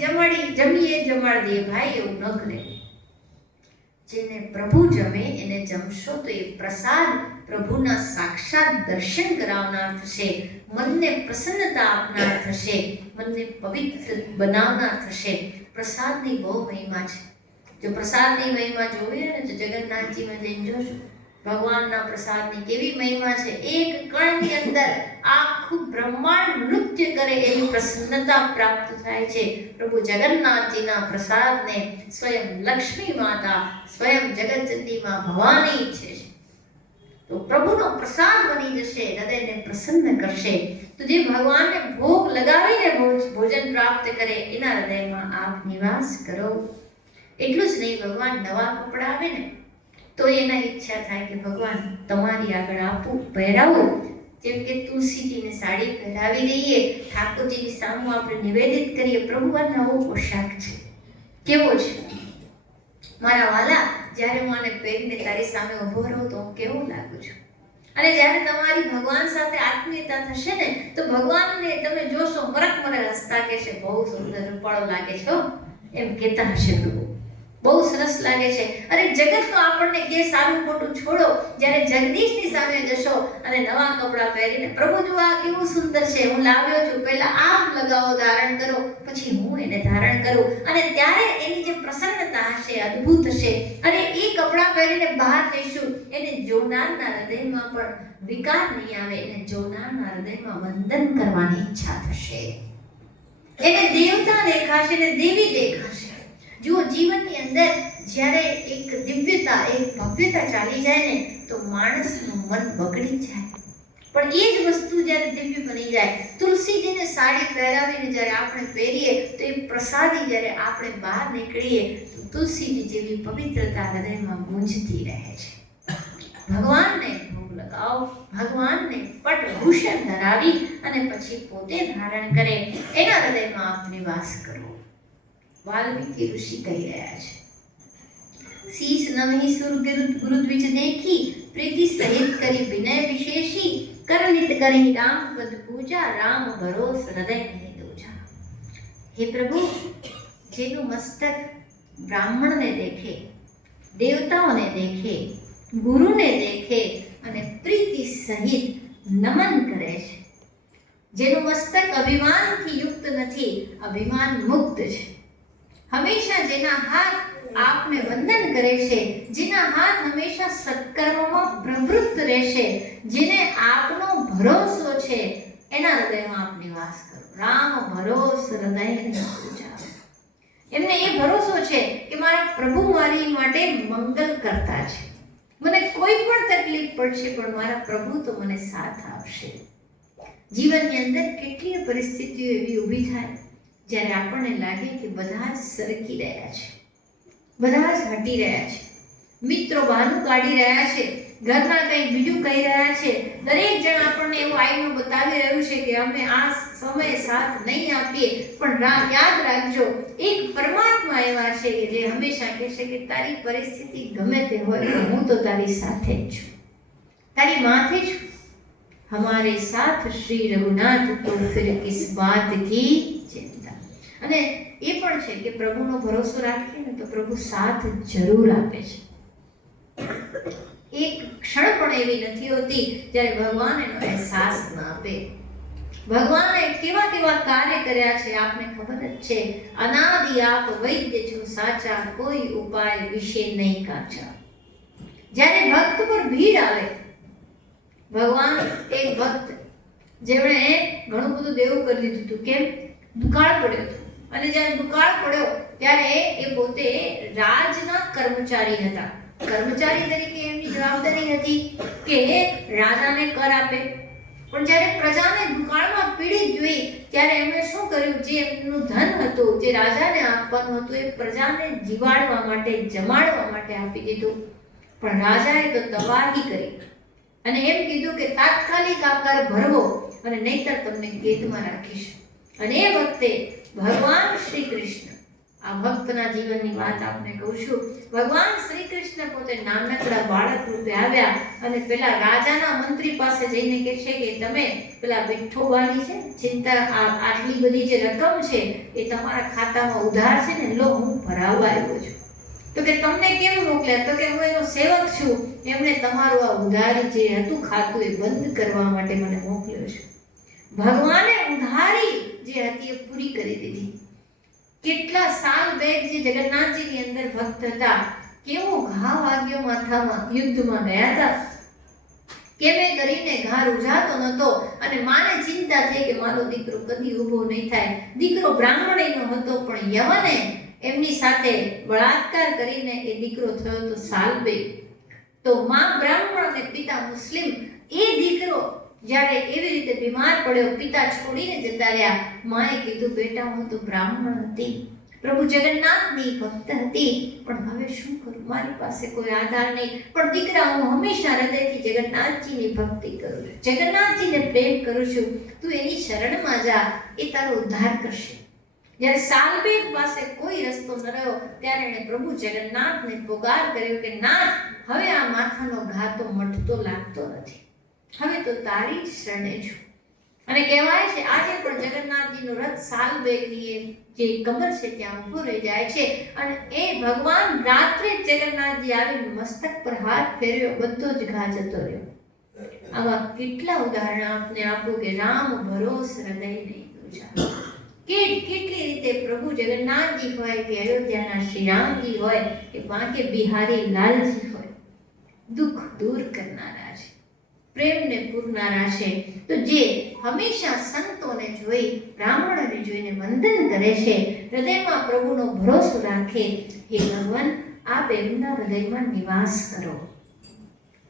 જમીએ જમાડી દઈએ. ભાઈ એવું ન કરે. જેને પ્રભુ જમે એને જમશો તો એ પ્રસાદ પ્રભુના સાક્ષાત દર્શન કરાવનાર થશે, મનને પ્રસન્નતા આપનાર થશે, મનને પવિત્ર બનાવનાર થશે. પ્રસાદની બહુ મહિમા છે. જો પ્રસાદની મહિમા જોઈએ ને તો જગન્નાથજીમાં જઈને જોશો ભગવાનના પ્રસાદની કેવી મહિમા છે. એક કણની અંદર આખું બ્રહ્માંડ નૃત્ય કરે એવી પ્રસન્નતા પ્રાપ્ત થાય છે. પ્રભુ જગન્નાથજીના પ્રસાદને સ્વયં લક્ષ્મી માતા, સ્વયં જગતચંડીમાં ભવાની ઈચ્છે છે. તો પ્રભુનો પ્રસાદ બની જશે, હૃદયને પ્રસન્ન કરશે. તો જે ભગવાનને ભોગ લગાવીને ભોજન પ્રાપ્ત કરે એના હૃદયમાં આપ નિવાસ કરો. એટલું જ નહીં, ભગવાન નવા કપડાં આવે ને તો એના ઈચ્છા થાય કે ભગવાન તમારી આગળ આપું, પહેરાવું. જેમ કે તુલસીજીને સાડી પહેરાવી દઈએ, ઠાકોરજીની સામે આપણે નિવેદિત કરીએ, પ્રભુ આ નવો પોશાક છે, કેવો છે મારા વાલા, જ્યારે હું આને પહેરીને તારી સામે ઊભો રહું તો હું કેવો લાગુ છું. અને જ્યારે તમારી ભગવાન સાથે આત્મીયતા થશે ને તો ભગવાનને તમે જોશો મરક હસતા કહેશે, બહુ સુંદર રૂપાળો લાગે છે, એમ કહેતા હશે પ્રભુ, બહુ સરસ લાગે છે. અરે જગત તો આપણને કે સારું ખોટું છોડો, જ્યારે જગદીશની સામે જશો અને નવા કપડાં પહેરીને પ્રભુ જો આ કેવું સુંદર છે, હું લાવ્યો છું, પહેલા આપ લગાવો, ધારણ કરો, પછી હું એને ધારણ કરું. અને ત્યારે એની જે પ્રસન્નતા હશે અદ્ભુત હશે. અને એ કપડાં પહેરીને બહાર જઈશું, એને જોનારના હૃદયમાં પણ વિકાર નહીં આવે, એને જોનારના હૃદયમાં વંદન કરવાની ઈચ્છા થશે. એને દેવતા દેખાશે ને દેવી દેખાશે. જો જીવનની અંદર જ્યારે એક દિવ્યતા, એક ભવ્યતા ચાલી જાય ને તો માણસનું મન બગડી જાય. પણ એ જ વસ્તુ જ્યારે દિવ્ય બની જાય, તુલસીજીને સાડી પહેરાવીને જ્યારે આપણે પહેરીએ તો એ પ્રસાદી જ્યારે આપણે બહાર નીકળીએ તો તુલસીજી જેવી પવિત્રતા હૃદયમાં ગુંજતી રહે છે. ભગવાનને ભોગ લગાવો, ભગવાનને પટભૂષણ ધરાવી અને પછી પોતે ધારણ કરે, એના હૃદયમાં આપ નિવાસ કરો. વાલ્મીકી ઋષિ કહી રહ્યા છે, શીશ નમહી સુર ગુરુ દ્વિજ દેખી, પ્રીતિ સહિત કરી વિનય વિશેષી, કરનિત કરી રામ પદ પૂજા, રામ ભરોસ હૃદય નહીં દોજા. હે પ્રભુ, જેનું મસ્તક બ્રાહ્મણને દેખે, દેવતાઓને દેખે, ગુરુને દેખે અને પ્રીતિ સહિત નમન કરે છે, જેનું મસ્તક અભિમાનથી યુક્ત નથી, અભિમાન મુક્ત છે, હંમેશા જેના હાથ આપને વંદન કરે છે, જેના હાથ હંમેશા સત્કર્મમાં પ્રવૃત્ત રહેશે, જેને આપનો ભરોસો છે, એના હૃદયમાં આપ નિવાસ કરો. રામ ભરોસ હૃદય પૂજા. એમને એ ભરોસો છે કે મારા પ્રભુ મારી માટે મંગલ કરતા છે, મને કોઈ પણ તકલીફ પડશે પણ મારા પ્રભુ તો મને સાથ આપશે. જીવનની અંદર કેટલીય પરિસ્થિતિઓ એવી ઊભી થાય જ્યારે આપણને લાગે કે બધા જ સરકી રહ્યા છે, બધા જ હટી રહ્યા છે, મિત્રો બહાનું કાઢી રહ્યા છે, ઘરના કંઈ બીજું કહી રહ્યા છે, દરેક જણ આપણને એવું આઈનો બતાવી રહ્યું છે કે અમે આ સમયે સાથ નહીં આપીએ. પણ યાદ રાખજો, એક પરમાત્મા એવા છે કે જે હંમેશા કહેશે કે તારી પરિસ્થિતિ ગમે તે હોય હું તો તારી સાથે જ છું, તારી માથે છું. हमारे साथ श्री रघुनाथ तो फिर किस बात की चिंता. અને એ પણ છે કે પ્રભુનો ભરોસો રાખીએ ને તો પ્રભુ સાથ જરૂર આપે છે. એક ક્ષણ પણ એવી નથી હોતી જ્યારે ભગવાન એનો અહેસાસ ના આપે. ભગવાને કેવા કેવા કાર્ય કર્યા છે આપને ખબર જ છે. અનાદિ આપ વૈદ્ય છો સાચા, કોઈ ઉપાય વિશે નહીં કાચા. જ્યારે ભક્ત પર ભીડ આવે, ભગવાન એક ભક્ત જેમણે ઘણું બધું દેવું કરી દીધું હતું, કેમ? દુકાળ પડ્યો હતો, અને જ્યારે દુકાળ પડ્યો ત્યારે એ પોતે રાજના કર્મચારી હતા. કર્મચારી તરીકે એમની જવાબદારી હતી કે રાજાને કર આપે. પણ જ્યારે પ્રજાને દુકાળમાં પીડિત જોઈ ત્યારે એમણે શું કર્યું? જે એમનું ધન હતું, જે રાજાને આપવાનું હતું, એ પ્રજાને જીવાડવા માટે, જમાડવા માટે આપી દીધું. પણ રાજાએ તો તબાહી કરી અને એમ કીધું કે તાત્કાલિક આકાર ભરવો અને નહીતર તમને કેદમાં રાખીશ. અને એ વખતે ભગવાન શ્રી કૃષ્ણ, આ ભક્તના જીવનની વાત આપને કહું છું, ભગવાન શ્રી કૃષ્ણ પોતે નાનકડા બાળક રૂપે આવ્યા અને પેલા રાજાના મંત્રી પાસે જઈને કહે છે કે તમે પેલા વિઠ્ઠોબાની છે ચિંતા, આટલી બધી જે રકમ છે એ તમારા ખાતામાં ઉધાર છે ને, લો હું ભરાવવા આવ્યો છું. તો કે તમને કેમ મોકલ્યા? તો કે હું એનો સેવક છું, એમણે તમારું આ ઉધારી જે હતું ખાતું એ બંધ કરવા માટે મને મોકલ્યો છે. ભગવાને ઉધારી જે હતી એ પૂરી કરી દીધી. કેટલા સાલ બેક જે જગન્નાથજીની અંદર ભક્ત હતા, કેવો ઘા વાગ્યો માથામાં, યુદ્ધમાં ગયા હતા, કેમે કરીને ઘા રૂઝાતો નહોતો અને માને ચિંતા થઈ કે મારો દીકરો કદી ઊભો નહીં થાય. દીકરો બ્રાહ્મણીનો હતો પણ યવને એમની સાથે બળાત્કાર કરીને એ દીકરો થયો તો સાલબેગ. તો માં બ્રાહ્મણ અને પિતા મુસ્લિમ. એ દીકરો જ્યારે એવી રીતે બીમાર પડ્યો, પિતા છોડીને જતા રહ્યા, માએ કીધું બેટા હું તો બ્રાહ્મણ હતી, પ્રભુ જગન્નાથની ભક્ત હતી, પણ હવે શું કરું? મારી પાસે કોઈ આધાર નહીં. પણ દીકરા, હું હંમેશા હૃદયથી જગન્નાથજીની ભક્તિ કરું છું, જગન્નાથજીને પ્રેમ કરું છું, તું એની શરણમાં જા, એ તારો ઉદ્ધાર કરશે. જ્યારે સાલબેગ પાસે કોઈ રસ્તો ન રહ્યો ત્યારે એણે પ્રભુ જગન્નાથને પુકાર કર્યો કે નાથ, હવે આ માથાનો ઘા તો મટતો લાગતો નથી, હવે તો તારી જ શરણે છું. અને કહેવાય છે આજે પણ જગન્નાથજીનો રથ સાલબેગની જે કબર છે ત્યાં ઊભો રહી જાય છે અને એ ભગવાન રાત્રે જગન્નાથજી આવીને મસ્તક પર હાથ ફેરવ્યો, બધો જ ઘા જતો રહ્યો. આવા કેટલા ઉદાહરણ આપને આપું કે રામ ભરોસ હૃદય નહીં દોજા. કેટલી રીતે પ્રભુ જગન્નાથજી હોય કે અયોધ્યાના શ્રી રામજી હોય કે બાંકે બિહારી લાલજી હોય, દુઃખ દૂર કરનારા છે, પ્રેમને પૂરનારા છે. તો જે હંમેશા સંતોને જોઈ, બ્રાહ્મણોને જોઈને વંદન કરે છે, હૃદયમાં પ્રભુનો ભરોસો રાખે, હે ભગવાન આપ એમના હૃદયમાં નિવાસ કરો.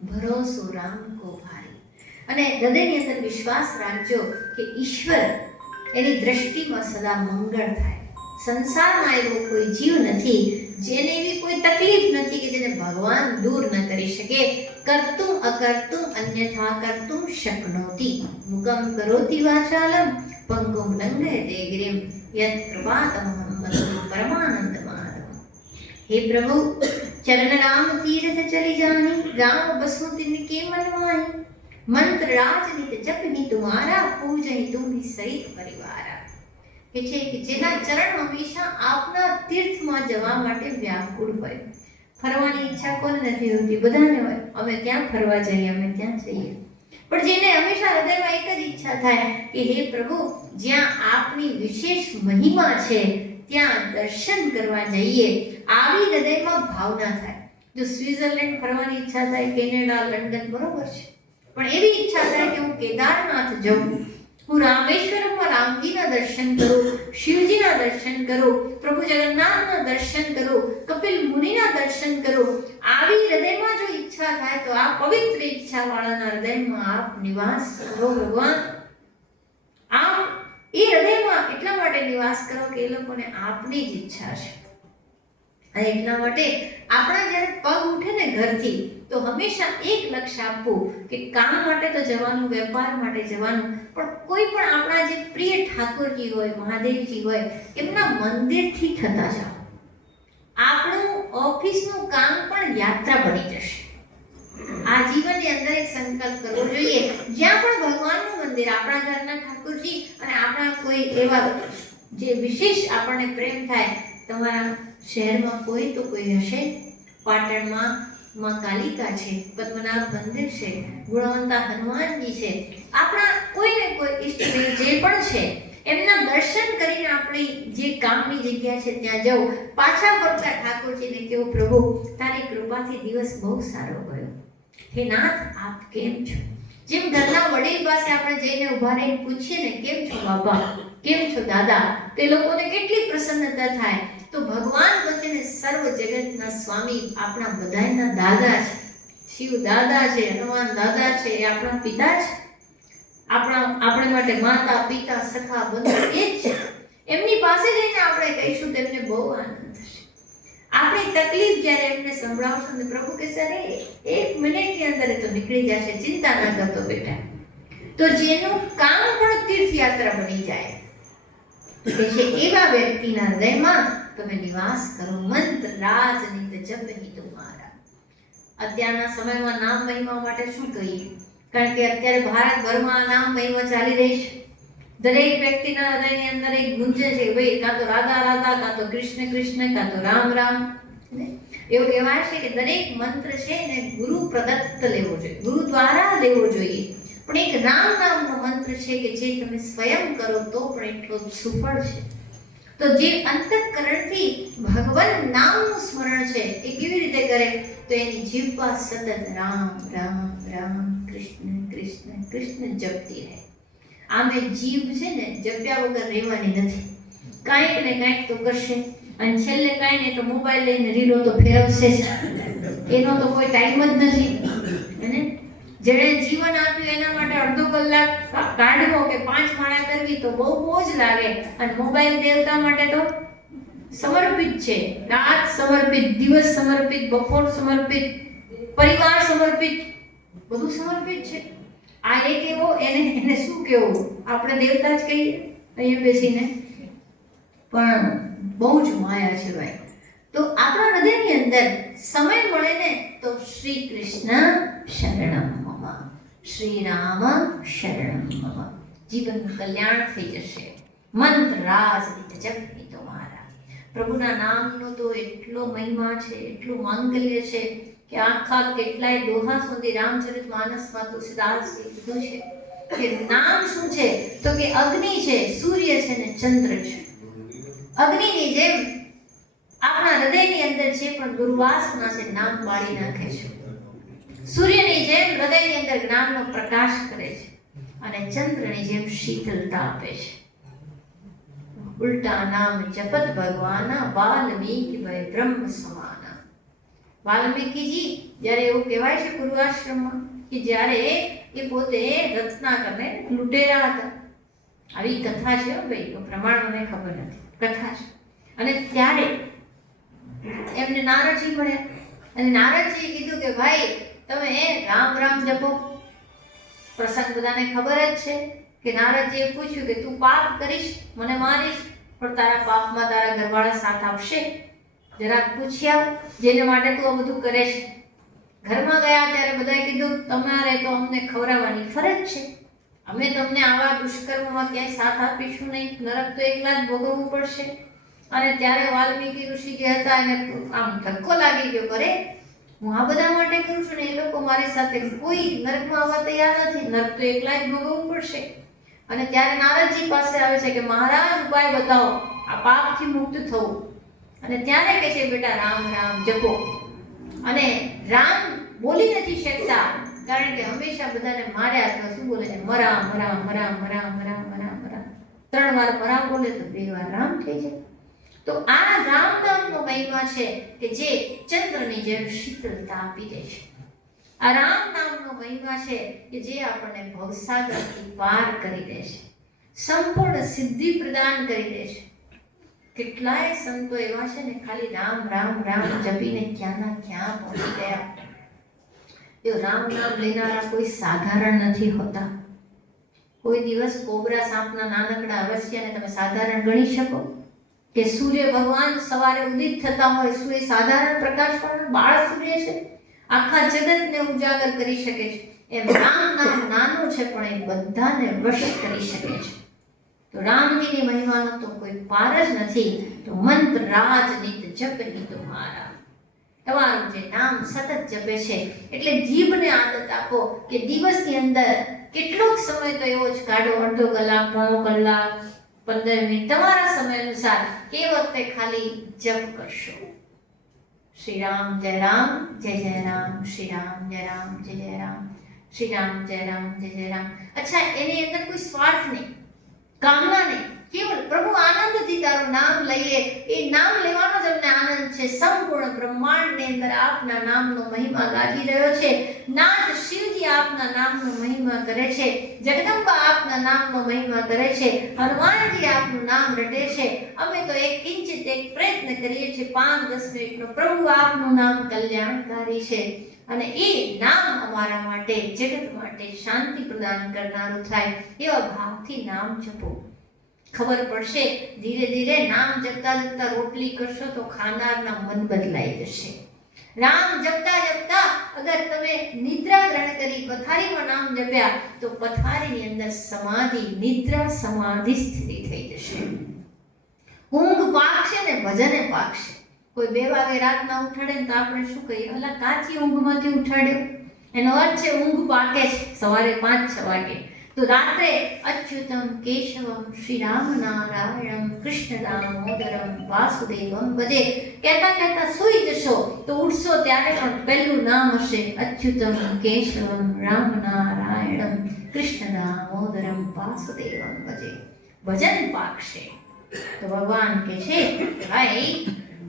ભરોસો રામ કો ભારી. અને હૃદયની અંદર વિશ્વાસ રાખજો કે ઈશ્વર એની દ્રષ્ટિમાં સદા મંગળ થાય. સંસારમાં એવો કોઈ જીવ નથી જેને એવી કોઈ તકલીફ નથી કે જેને ભગવાન દૂર ન કરી શકે. કર્તુમ અકર્તુમ અન્યથા કર્તુમ શક્નોતિ. મુકમ કરોતિ વાચાલમ પંગુમ લંઘયતે ગિરિમ યત પ્રભાતમહં વંદે પરમાનંદ માધવમ. હે પ્રભુ, ચરણ રામ તીર્થ ચલી જાની, રામ બસુ तिनके मन माही. મંત્ર રાજનિત જપની તુમારા, પૂજहि તુમ્हि સહિત પરિવારા. કે છે કે જેના ચરણ હંમેશા આપના તીર્થમાં જવા માટે વ્યાકુળ હોય. ફરવાની ઈચ્છા કોને નથી હોતી? બધાને હોય. અમે ક્યાં ફરવા જઈએ, અમે ત્યાં જઈએ. પણ જેને હંમેશા હૃદયમાં એક જ ઈચ્છા થાય કે હે પ્રભુ, જ્યાં આપની વિશેષ મહિમા છે ત્યાં દર્શન કરવા જઈએ, આવી હૃદયમાં ભાવના થાય. જો સ્વિટ્ઝરલેન્ડ ફરવાની ઈચ્છા થાય, કેનેડા, લંડન, બરોબર છે, પણ એવી ઈચ્છા થાય કે હું કેદારનાથ જાઉં, હું રામેશ્વરમમાં રામજીના દર્શન કરું, શિવજીના દર્શન કરું, પ્રભુ જગન્નાથના દર્શન કરું, કપિલ મુનિના દર્શન કરું. આવી હૃદયમાં જો ઈચ્છા થાય તો આ પવિત્ર ઈચ્છા વાળાના હૃદયમાં આપ નિવાસ કરો ભગવાન. આપ એ હૃદયમાં એટલા માટે નિવાસ કરો કે એ લોકોને આપની જ ઈચ્છા છે. અને એટલા માટે આપણા જ્યારે પગ ઉઠે ને ઘરથી તો હંમેશા એક લક્ષ્ય આપવું કે કામ માટે તો જવાનું, વેપાર માટે જવાનું, પણ કોઈ પણ આપણા જે પ્રિય ઠાકોરજી હોય, મહાદેવજી હોય, એમના મંદિરથી થતા જાઓ. આપણું ઓફિસનું કામ પણ યાત્રા બની જશે. આ જીવનની અંદર એક સંકલ્પ કરવો જોઈએ, જ્યાં પણ ભગવાનનું મંદિર, આપણા ઘરના ઠાકોરજી અને આપણા કોઈ એવા જે વિશેષ આપણને પ્રેમ થાય. તમારા શહેરમાં કોઈ તો કોઈ હશે. પાટણમાં માં કાલિકા છે, પદ્મનાભ મંદિર છે, ગુણવંતા હનુમાનજી છે, આપણા કોઈ ને કોઈ ઈષ્ટદેવ જે પણ છે એમના દર્શન કરીને આપણી જે કામની જગ્યા છે ત્યાં જવું. પાછા ફરતા ઠાકોરજીને કેવું, પ્રભુ તારી કૃપાથી દિવસ બહુ સારો ગયો. હે નાથ, આપ કેમ છો? જેમ ઘરના વડીલ પાસે આપણે જઈને ઊભા રહીને પૂછીએ ને, કેમ છો બાબા, કેમ છો દાદા, તે લોકોને કેટલી પ્રસન્નતા થાય. તો ભગવાન પોતે સર્વ જગતના સ્વામી આપણા બધાના દાદા છે. શિવ દાદા છે, હનુમાન દાદા છે, એ આપણા પિતા છે. આપણે માટે માતા, પિતા, સખા બંધુ એ જ છે. એમની પાસે જઈને આપણે કહીશું તો એમને બહુ આનંદ થશે. આપણી તકલીફ જ્યારે એમને સંભળાવશું ને પ્રભુ કહેશે, અરે 1 મિનિટની અંદર તો નીકળી જશે, ચિંતા ના કરતો બેટા. તો જેનું કામ પણ તીર્થયાત્રા બની જાય છે એવા વ્યક્તિના હૃદયમાં તમે નિવાસ કરો. મંત્ર રાજનિત જપહિ તુમારા. અત્યારના સમયમાં નામ મહિમા માટે શું કહીએ? કારણ કે અત્યારે ભારતભરમાં નામ મહિમા ચાલી રહી છે. દરેક વ્યક્તિના હૃદયની અંદર એક ગુંજે છે, ભાઈ કાં તો રાધા રાધા, કાં તો કૃષ્ણ કૃષ્ણ, કાં તો રામ રામ. એવું કહેવાય છે કે દરેક મંત્ર છે ને ગુરુ પ્રદત્ત લેવો જોઈએ, ગુરુ દ્વારા લેવો જોઈએ. પણ એક રામ નામનો મંત્ર છે કે જે તમે સ્વયં કરો તો પણ એટલો સુફળ છે. તો જે અંતઃકરણથી ભગવાન નામનું સ્મરણ છે એ કેવી રીતે કરે? તો એની જીભમાં સતત રામ રામ રામ, કૃષ્ણ કૃષ્ણ કૃષ્ણ જપતી રહે. આમે જીભ છે ને જપ્યા વગર રહેવાની નથી. કાંઈક ને કાંઈક તો કરશે, અને છેલ્લે કાંઈ નહીં તો મોબાઈલ લઈને રીલો તો ફેરવશે જ. એનો તો કોઈ ટાઈમ જ નથી. અને જેણે જીવન આપ્યું એના માટે અડધો કલાક કાઢવો કે 5 માળા કરવી તો બહુ બોજ લાગે. અને મોબાઈલ દેવતા માટે તો સમર્પિત છે. રાત સમર્પિત, દિવસ સમર્પિત, બપોર સમર્પિત, પરિવાર સમર્પિત, બધું સમર્પિત છે. આ એક એવો એને શું કહેવું, આપણે દેવતા જ કહીએ અહીંયા બેસીને, પણ બહુ જ માયા છે ભાઈ. તો આપણા હૃદયની અંદર સમય મળે ને તો શ્રી કૃષ્ણ શરણમ મમ, શ્રી રામ શરણમ મમ, જીવનનું કલ્યાણ થઈ જશે. મંત્ર રાજનિત જપહિ તુમારા. પ્રભુના નામનો તો એટલો મહિમા છે, એટલું માંગલ્ય છે કે આખા કેટલાય દોહા સુધી રામચરિતમાનસમાં તુલસીદાસજી કીધું છે કે નામ શું છે? તો કે અગ્નિ છે, સૂર્ય છે ને ચંદ્ર છે. અગ્નિની જેમ આપણા હૃદયની અંદર જે પણ દુર્વાસના છે નામ બાળી નાખે છે. સૂર્યની જેમ હૃદયની અંદર જ્ઞાનનો પ્રકાશ કરે છે, અને ચંદ્રની જેમ શીતળતા આપે છે. ઉલ્ટા નામ જપત ભગવાના, વાલ્મીકી ભય બ્રહ્મ સમાના. વાલ્મીકીજી જ્યારે એવું કહેવાય છે પૂર્વાશ્રમમાં કે જ્યારે એ પોતે રત્નાકરને લૂંટેરા હતા. આવી કથા છે ભાઈ, પ્રમાણ મને ખબર નથી, કથા છે. અને ત્યારે એમને નારદજી મળ્યા અને નારદજીએ કીધું કે ભાઈ તમે રામ રામ જપો. પ્રસંગ બધાને ખબર જ છે કે નારદજીએ પૂછ્યું કે તું પાપ કરીશ, મને મારીશ, પણ તારા પાપમાં તારા ઘરવાળા સાથ આપશે? જરાક પૂછ્યા જેને માટે તું આ બધું કરે છે. ઘરમાં ગયા ત્યારે બધાએ કીધું તમારે તો અમને ખવડાવવાની ફરજ છે, અમે તમને આવા દુષ્કર્મમાં ક્યાંય સાથ આપીશું નહીં, નરક તો એકલા જ ભોગવવું પડશે. અને ત્યારે વાલ્મીકી ઋષિ જે હતા એને આમ ધક્કો લાગી ગયો, કરે હું આ બધા માટે કરું છું ને એ લોકો મારી સાથે કોઈ નરકમાં આવવા તૈયાર નથી, નરક તો એકલા જ ભોગવવું પડશે. અને ત્યારે નારદજી પાસે આવે છે કે મહારાજ ઉપાય બતાવો આ પાપથી મુક્ત થવું. અને ત્યારે કહે છે બેટા રામ રામ જપો. અને રામ બોલી નથી શકતા કારણ કે હંમેશા બધાને માર્યા તો શું બોલે છે, મરા મરા મરા મરા મરા મરા મરા. 3 વાર મરા બોલે તો 2 વાર રામ થઈ જાય. તો આ રામ નામનો મહિમા છે કે જે ચંદ્રની જેમ શીતળતા આપી દે છે. આ રામ નામનો મહિમા છે કે જે આપણને ભવસાગરથી પાર કરી દે છે, સંપૂર્ણ સિદ્ધિ પ્રદાન કરી દે છે. કેટલાય સંતો એવા છે ને ખાલી રામ રામ રામ જપીને ક્યાંના ક્યાં પહોંચી ગયા. જો રામ નામ લેનારા કોઈ સાધારણ નથી હોતા. કોઈ દિવસ કોબરા સાપના નાનકડા અવશ્યને તમે સાધારણ ગણી શકો? કે સૂર્ય ભગવાન સવારે ઉદિત થતા હોય, શું એ સાધારણ પ્રકાશવાળો બાળ સૂર્ય છે? આખા જગતને ઉજાગર કરી શકે છે. એમ રામ નામ નાનું છે પણ એ બધાને વશ કરી શકે છે. તો રામજીની મહિમાનો તો કોઈ પાર જ નથી. તો મંત્ર રાજ નિત જપ નિત મારા. તમારું જે નામ સતત જપે છે એટલે જીભને આદત આપો કે દિવસની અંદર કેટલોક સમય તો એવો જ કાઢો, અડધો કલાક, પોણો કલાક, 15 મિનિટ તમારા સમય અનુસાર કે વખતે ખાલી જપ કરશો. શ્રી રામ જય રામ જય જય રામ, શ્રી રામ જય રામ જય જય રામ, શ્રી રામ જય રામ જય જય રામ. અચ્છા, એની અંદર કોઈ સ્વાર્થ નહીં, કામના નહીં, કેવલ પ્રભુ આનંદથી તારું નામ લઈએ. એ નામ લેવાનો જ અમને આનંદ છે. સંપૂર્ણ બ્રહ્માંડની અંદર આપના નામનો મહિમા ગાજી રહ્યો છે. નાથ શિવજી આપના નામનો મહિમા કરે છે, જગદંબા આપના નામનો મહિમા કરે છે, હનુમાનજી આપનું નામ રટે છે. અમે તો એક કિંચિત એક પ્રયત્ન કરીએ છીએ 5-10 મિનિટનો. પ્રભુ આપનું નામ કલ્યાણકારી છે અને એ નામ અમારા માટે, જગત માટે શાંતિ પ્રદાન કરનારું થાય એવા ભાવથી નામ જપો. ખબર પડશે ધીરે ધીરે નામ જપતા જપતા રોટલી કરશો તો ખાનારના મન બદલાઈ જશે. નામ જપતા જપતા અગર તમે નિદ્રા ગ્રહણ કરી પથારીમાં નામ જપ્યા તો પથારીની અંદર સમાધિ, નિદ્રા સમાધિ સ્થિતિ થઈ જશે. ઊંઘ પાકશે ને ભજને પાકશે. કોઈ 2 વાગે રાતના ઉઠાડે ને તો આપણે શું કહીએ, અલા કાચી ઊંઘમાંથી ઉઠાડ્યો. એનો અર્થ છે ઊંઘ પાકે છે સવારે 5-6 વાગે. તો રાત્રે અચ્યુતમ કેશવમ શ્રી રામ નારાયણમ કૃષ્ણ દામોદરમ વાસુદેવમ ભજે કહેતા કહેતા સૂઈ જશો તો ઉઠશો ત્યારે પણ પહેલું નામ હશે અચ્યુતમ કેશવમ રામ નારાયણમ કૃષ્ણ દામોદરમ વાસુદેવમ ભજે. ભજન પાકશે. તો ભગવાન કહે છે ભાઈ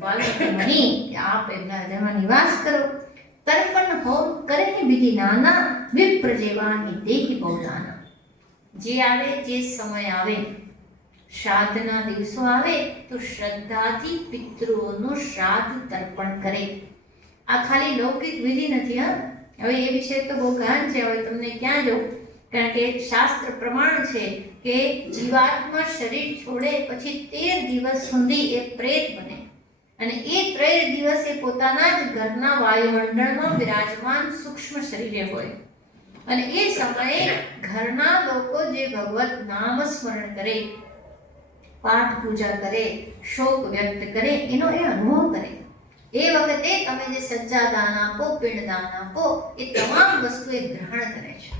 વાલ્મીકી આપ એમના હૃદયમાં નિવાસ કરો. તર્પણ હોમ કરે વિધિ નાના, વિપ્ર જેવાની દેહી બહુદાના. જે આવે જે સમય આવે, શ્રાદ્ધના દિવસો આવે તો શ્રદ્ધાથી પિતૃઓનું શ્રાદ્ધ તર્પણ કરે. આ ખાલી લૌકિક વિધિ નથી. હવે એ વિશે તો બહુ જ્ઞાન છે, હવે તમને ક્યાં જવું, કારણ કે શાસ્ત્ર પ્રમાણ છે કે જીવાત્મા શરીર છોડે પછી 13 દિવસ સુધી એ પ્રેત બને અને એ 13 દિવસ એ પોતાના જ ઘરના વાયુમંડળમાં વિરાજમાન સૂક્ષ્મ શરીરે હોય. અને એ સમયે ઘરના લોકો જે ભગવત નામ સ્મરણ કરે, પાઠ પૂજા કરે, શોક વ્યક્ત કરે, એનો એ અનુભવ કરે. એ વખતે તમે જે સજ્જાદાન આપો, પિંડદાન આપો, એ તમામ વસ્તુ એ ગ્રહણ કરે છે.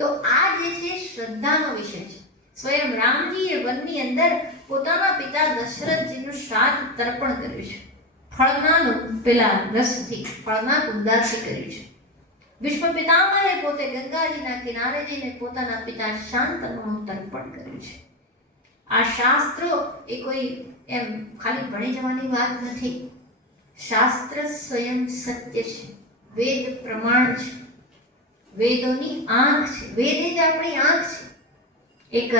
તો આ જે છે શ્રદ્ધાનો વિષય છે. સ્વયં રામજીએ વનની અંદર પોતાના પિતા દશરથજીનું શ્રાદ્ધ તર્પણ કર્યું છે. ફળના પેલા રસથી, ફળના કુંદાથી કર્યું છે. વિશ્વ પિતામહે પોતે ગંગાજીના કિનારે જઈને પોતાના પિતા શાંતનુનું તર્પણ કર્યું છે. આ શાસ્ત્રો એ કોઈ એમ ખાલી ભણી જવાની વાત નથી. શાસ્ત્ર સ્વયં સત્ય છે, વેદ પ્રમાણ છે, વેદોની આંખ છે, વેદ જ આપણી આંખ છે. એક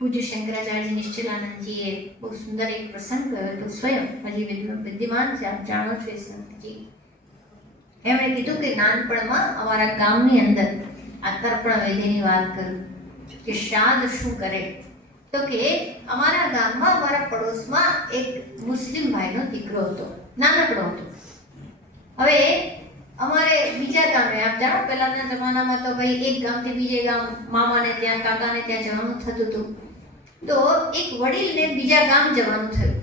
પૂજ્ય શંકરાચાર્ય નિશ્ચલાનંદજીએ બહુ સુંદર એક પ્રસંગ કર્યો હતો. સ્વયં હજી વિદ્યમાન છે, આપ જાણો છો એ સંતજી. એમણે કીધું કે નાનપણમાં અમારા ગામની અંદર આ તર્પણ વેદીની વાત કરું કે શ્રાદ્ધ શું કરે, તો કે અમારા ગામમાં અમારા પડોશમાં એક મુસ્લિમ ભાઈનો દીકરો હતો, નાનકડો હતો. હવે અમારે બીજા ગામે, આપ જાણો પહેલાના જમાનામાં તો ભાઈ એક ગામથી બીજે ગામ, મામાને ત્યાં, કાકાને ત્યાં જવાનું થતું હતું. તો એક વડીલને બીજા ગામ જવાનું થયું,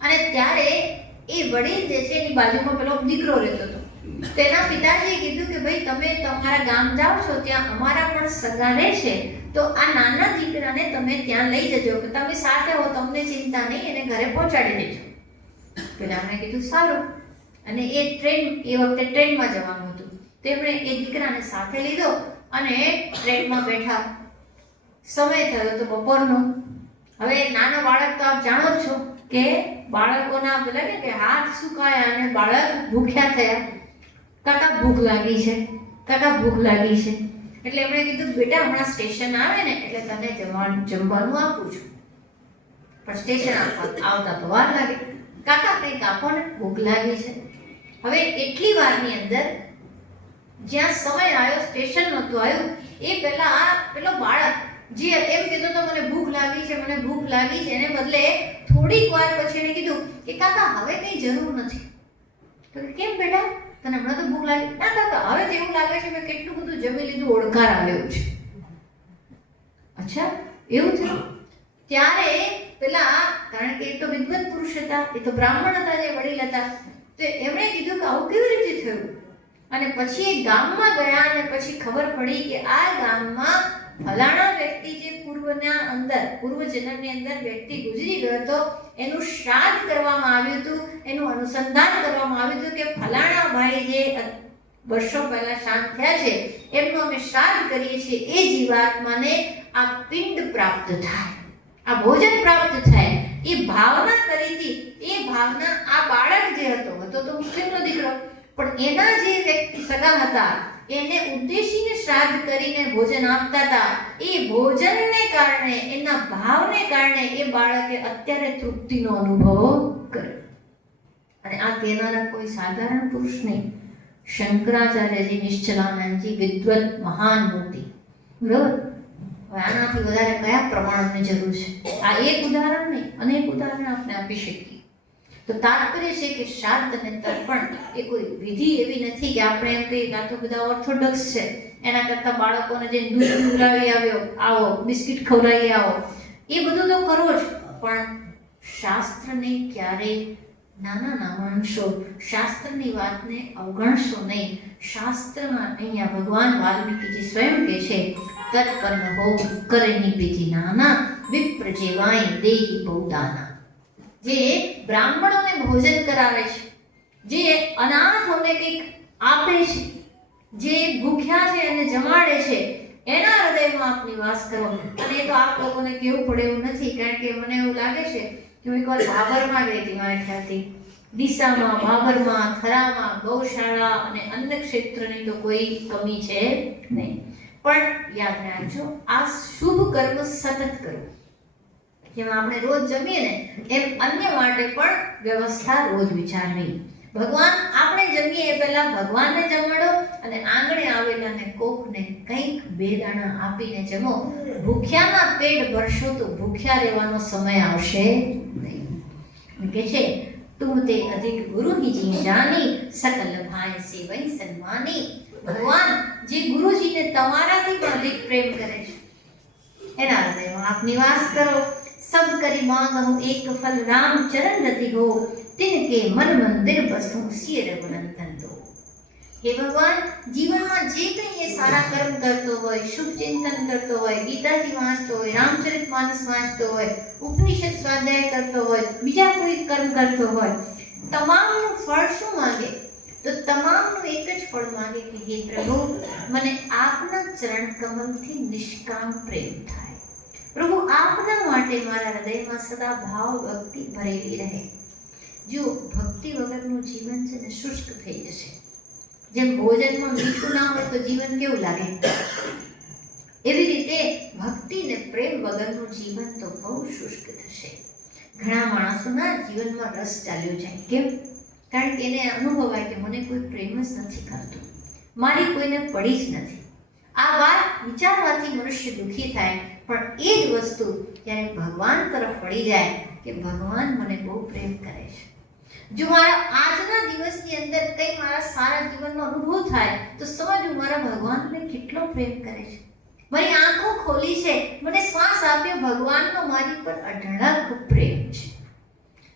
અને ત્યારે એ વડીલ જે છે એની બાજુમાં પેલો દીકરો રહેતો હતો. તેના પિતાજીએ કીધું કે ભાઈ તમે તમારા ગામ જાઓ છો, ત્યાં અમારા પણ સગા રહે છે, તો આ નાના દીકરાને તમે ત્યાં લઈ જજો, કે તમે સાથે હો, તમને ચિંતા નહીં, એને ઘરે પહોંચાડી દેજો. પેલા મેં કીધું સારું. અને એ વખતે ટ્રેનમાં જવાનું હતું. તેમણે એ દીકરાને સાથે લીધો અને ટ્રેનમાં બેઠા. સમય થયો તો બપોરનો. હવે નાનો બાળક તો આપ જાણો જ છો કે બાળકોના પેલા કે હાથ સુકાયા અને બાળક ભૂખ્યા થયા. કાકા ભૂખ લાગી છે, કાકા ભૂખ લાગી છે. એટલે એમણે કીધું બેટા હમણાં સ્ટેશન આવે ને એટલે તને જમવાનું આપું છું, પણ સ્ટેશન આવતા તો વાર લાગે. કાકા કંઈક આપો ને, ભૂખ લાગી છે. હવે એટલી વારની અંદર જ્યાં સમય આવ્યો, સ્ટેશન નહોતું આવ્યું, એ પહેલા પેલો બાળક જે એમ કીધો તો મને ભૂખ લાગી છે, મને ભૂખ લાગી છે, એને બદલે થોડીક વાર પછી એને કીધું કે કાકા હવે કંઈ જરૂર નથી. તો કેમ બેટા, તને હમણાં તો ભૂખ લાગી? ના કાકા હવે તો એવું લાગે છે મેં કેટલું બધું જમી લીધું, ઓળકાર આવ્યો છે. અચ્છા એવું થયું? ત્યારે પેલા, કારણ કે એ તો વિદ્વત પુરુષ હતા, એ તો બ્રાહ્મણ હતા, જે વડીલ હતા, તો એમણે કીધું કે આવું કેવી રીતે થયું? અને પછી એ ગામમાં ગયા અને પછી ખબર પડી કે આ ગામમાં ફલાણા વ્યક્તિ જે પૂર્વજન્મની અંદર વ્યક્તિ ગુજરી ગયો હતો, એનું શ્રાદ્ધ કરવામાં આવ્યું હતું, એનું અનુસંધાન કરવામાં આવ્યું હતું કે ફલાણા ભાઈ જે વર્ષો પહેલા શાંત થયા છે એમનું અમે શ્રાદ્ધ કરીએ છીએ, એ જીવાત્માને આ પિંડ પ્રાપ્ત થાય, આ ભોજન પ્રાપ્ત થાય. એ ભાવના કરી હતી. એ ભાવના આ બાળક જે હતો તો મુસ્લિમનો દીકરો, પણ એના જે વ્યક્તિ સગા હતા એને ઉદ્દેશીને શ્રાદ્ધ કરીને ભોજન આપતા હતા. એ ભોજનને કારણે, એના ભાવને કારણે એ બાળકે અત્યારે તૃપ્તિનો અનુભવ કર્યો. અને આ કહેનારા કોઈ સાધારણ પુરુષ નહીં, શંકરાચાર્યજી નિશ્ચલાનંદજી, વિદ્વત મહાન મૂર્તિ. બરોબર? હવે આનાથી વધારે કયા પ્રમાણની જરૂર છે? આ એક ઉદાહરણ નહીં, અનેક ઉદાહરણ આપણે આપી શકીએ. તો તાત્પર્ય છે કે શ્રાદ્ધ અને તર્પણ એ કોઈ વિધિ એવી નથી કે આપણે એમ કહીએ આ તો બધા ઓર્થોડોક્સ છે, એના કરતાં બાળકોને જે દૂધ પીવડાવી આવો, બિસ્કિટ ખવડાવી આવો, એ બધું તો કરો જ, પણ શાસ્ત્રને ક્યારેય નાના માનશો, શાસ્ત્રની વાતને અવગણશો નહીં. શાસ્ત્રમાં અહીંયા ભગવાન વાલ્મીકીજી સ્વયં કહે છે તર્પણ હો કરેની વિધિ નાના, વિપ્ર જેવાય દેહી બહુદાના. જે બ્રાહ્મણોને ભોજન કરાવે છે, જે અનાથોને કંઈક આપે છે, જે ભૂખ્યા છે એને જમાડે છે, એના હૃદયમાં આપ નિવાસ કરો. અને એ તો આપ લોકોને કેવું પડે એવું નથી, કારણ કે મને એવું લાગે છે કે હું એકવાર ભાભરમાં ગઈ હતી, મારા ખ્યાલથી ડીસામાં, ભાભરમાં, થરામાં ગૌશાળા અને અન્ન ક્ષેત્રની તો કોઈ કમી છે નહીં. પણ યાદ રાખજો, આ શુભ કર્મ સતત કરો. જેમ આપણે રોજ જમીએ ને એમ અન્ય માટે પણ વ્યવસ્થા રોજ વિચારવી. ભગવાન, આપણે જમીએ એ પહેલા ભગવાનને જમાડો અને આંગણે આવેલાને કોકને કંઈક બે દાણા આપીને જમો. ભૂખ્યાના પેટ ભરશો તો ભૂખ્યા રહેવાનો સમય આવશે નહીં. કે છે તુમ તે અધિક ગુરુની જી જાની, સકલ ભાઈ સેવઈ સન્માની. ભગવાન જે ગુરુજીને તમારાથી પણ અધિક પ્રેમ કરે છે, એના હૃદયમાં આપ નિવાસ કરો. सब करी मांगहु एक फल राम चरण रति हो, तिनके मन मंदिर बसु सिय रघुनंदन दो. हे भगवान, जीवનમાં જે કંઈ એ સારા કર્મ કરતો હોય, શુભ ચિંતન કરતો હોય, ગીતાજી વાંચતો હોય, રામચરિત માનસ વાંચતો હોય, ઉપનિષદ સ્વાધ્યાય કરતો હોય, બીજા કોઈ કર્મ કરતો હોય, તમામનું ફળ શું માંગે? તો તમામનું એક જ ફળ માંગે કે હે પ્રભુ, મને આપના ચરણ કમલથી નિષ્કામ પ્રેમ થાય. પ્રભુ, આપના માટે મારા હૃદયમાં સદા ભાવ ભક્તિ ભરેલી રહે. જો ભક્તિ વગરનું જીવન છે ને શુષ્ક થઈ જશે. જેમ ભોજનમાં મીઠું ના હોય તો જીવન કેવું લાગે, એવી રીતે ભક્તિ ને પ્રેમ વગરનું જીવન તો બહુ શુષ્ક થશે. ઘણા માણસોના જીવનમાં રસ ચાલ્યો જાય. કેમ? કારણ કે એને અનુભવાય કે મને કોઈ પ્રેમ જ નથી કરતું, મારી કોઈને પડી જ નથી. આ વાત વિચારવાથી મનુષ્ય દુઃખી થાય. પણ એ જ વસ્તુ જ્યારે ભગવાન તરફ વળી જાય કે ભગવાન મને બહુ પ્રેમ કરે છે, જો મારા આજના દિવસની અંદર કંઈ મારા સારા જીવનનો અનુભવ થાય તો સમજવું મારા ભગવાન મને કેટલો પ્રેમ કરે છે. મારી આંખો ખોલી છે, મને શ્વાસ આપ્યો, ભગવાનનો મારી પર અઢળક પ્રેમ છે.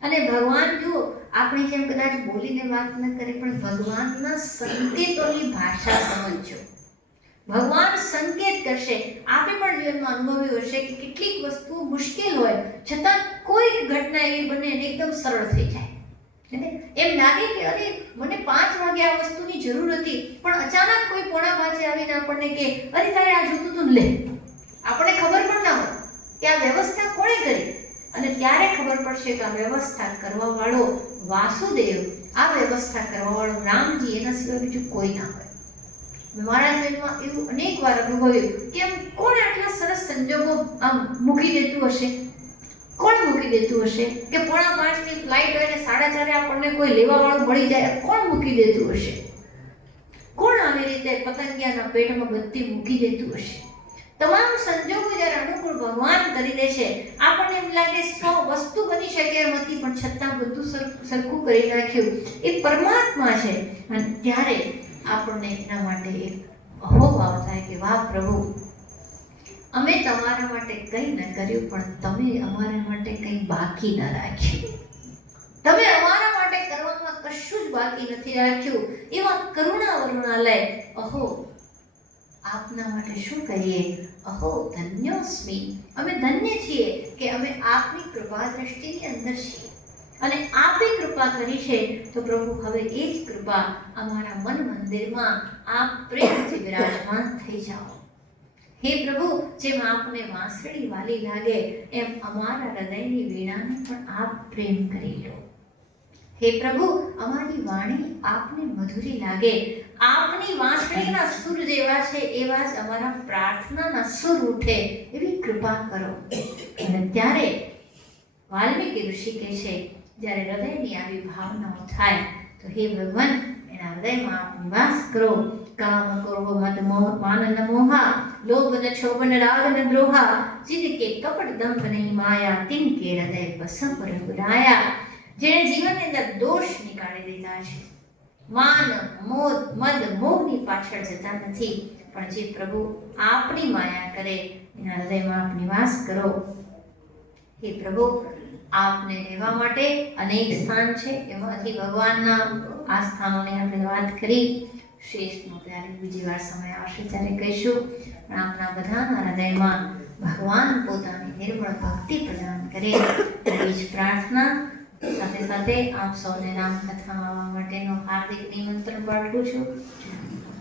અને ભગવાન જુઓ, આપણે જેમ કદાચ બોલીને વાત ન કરે પણ ભગવાનના સંકેતોની ભાષા સમજજો. ભગવાન સંકેત કરશે. આપે પણ જીવનમાં અનુભવ્યું હશે કે કેટલીક વસ્તુઓ મુશ્કેલ હોય છતાં કોઈક ઘટના એવી બને અને એકદમ સરળ થઈ જાય. એમ લાગે કે અરે મને 5 વાગે આ વસ્તુની જરૂર હતી, પણ અચાનક કોઈ 4:45 આવીને આપણને કે અરે તારે આ જોતું તું લે. આપણને ખબર પણ ના હોય કે આ વ્યવસ્થા કોણે કરી, અને ત્યારે ખબર પડશે કે આ વ્યવસ્થા કરવા વાળો વાસુદેવ, આ વ્યવસ્થા કરવા વાળો રામજી, એના સિવાય બીજું કોઈ ના હોય. મારા જીવનમાં એવું અનેક વાર અનુભવ્યું કે આમ કોણ આટલા સરસ સંજોગો આમ મૂકી દેતું હશે, કોણ મૂકી દેતું હશે કે 4:45 ફ્લાઇટ હોય ને 4:30 આપણને કોઈ લેવા વાળું મળી જાય, કોણ મૂકી દેતું હશે? કોણ આવી રીતે પતંગિયાના પેટમાં બત્તી મૂકી દેતું હશે? તમામ સંજોગો જ્યારે અનુકૂળ ભગવાન કરી દે છે, આપણને એમ લાગે 100 વસ્તુ બની શકે એમ હતી, પણ છતાં બધું સરખું કરી નાખ્યું. એ પરમાત્મા છે. અને ત્યારે આપણને એના માટે એક અહોભાવ થાય કે વાહ પ્રભુ, અમે તમારા માટે કંઈ ન કર્યું પણ તમે અમારા માટે કંઈ બાકી ન રાખ્યું. તમે અમારા માટે કરવામાં કશું જ બાકી નથી રાખ્યું. એવા કરુણા વરુણાલય, અહો આપના માટે શું કહીએ, અહો ધન્યોસ્મી, અમે ધન્ય છીએ કે અમે આપની કૃપા દ્રષ્ટિની અંદર છીએ અને આપે કૃપા કરી છે. તો પ્રભુ હવે એ જ કૃપા અમારા મન મંદિરમાં આપ પ્રેમથી વિરાજમાન થઈ જાઓ. હે પ્રભુ, જેમ આપને વાંસળી વાલી લાગે એમ અમારા હૃદયની વીણાને પણ આપ પ્રેમ કરી લો. હે પ્રભુ, અમારી વાણી આપને મધુરી લાગે, આપની વાંસળીના સુર જેવા છે એવા જ અમારા પ્રાર્થનાના સુર ઉઠે એવી કૃપા કરો. અને ત્યારે વાલ્મીકી ઋષિ કહે છે, જ્યારે હૃદયની આવી ભાવનાઓ થાય તો હે ભગવાન, એના હૃદયમાં આપ નિવાસ કરો. કામ ક્રોધ મદ મોહ માન ન મોહા, લોભ ન છોભ ન રાગ ન દ્રોહા, જીદ કે કપટ દંભ નહીં માયા, તિન કે હૃદય બસમ પર બુલાયા. જેણે જીવનની અંદર દોષ નીકાળી દીધા છે, માન મદ મોહની પાછળ જતા નથી, પણ જે પ્રભુ આપની માયા કરે એના હૃદયમાં આપ નિવાસ કરો. હે પ્રભુ, આપને રહેવા માટે અનેક સ્થાન છે, એમાંથી ભગવાનના આ સ્થાનોની આપણે વાત કરી. શેષનો ત્યારે બીજી વાર સમય આવશે ત્યારે કહીશું. પણ આપના બધાના હૃદયમાં ભગવાન પોતાની નિર્મળ ભક્તિ પ્રદાન કરે એવી જ પ્રાર્થના. સાથે સાથે આપ સૌને રામકથામાં આવવા માટેનો હાર્દિક નિમંત્રણ પાઠવું છું.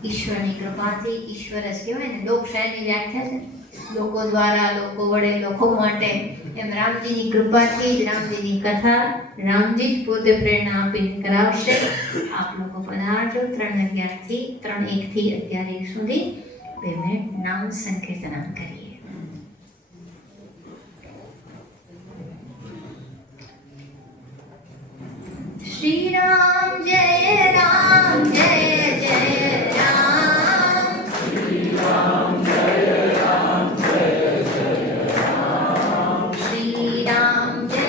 ઈશ્વરની કૃપાથી, ઈશ્વર જ કહેવાય ને, લોકશાહીની વ્યાખ્યા છે લોકો દ્વારા, લોકો વડે, લોકો માટે. એમ રામજીની કૃપાથી જ રામજીની કથા રામજી જ પોતે પ્રેરણા આપીને કરાવશે. આપ લોકો પધારજો. 3:11 થી 3:01 થી 11:01 સુધી 2 મિનિટ નામ સંકીર્તન કરીએ. શ્રી રામ જય રામ જય જય રામ, શ્રી રામ જય રામ જય જય રામ, શ્રી રામ જય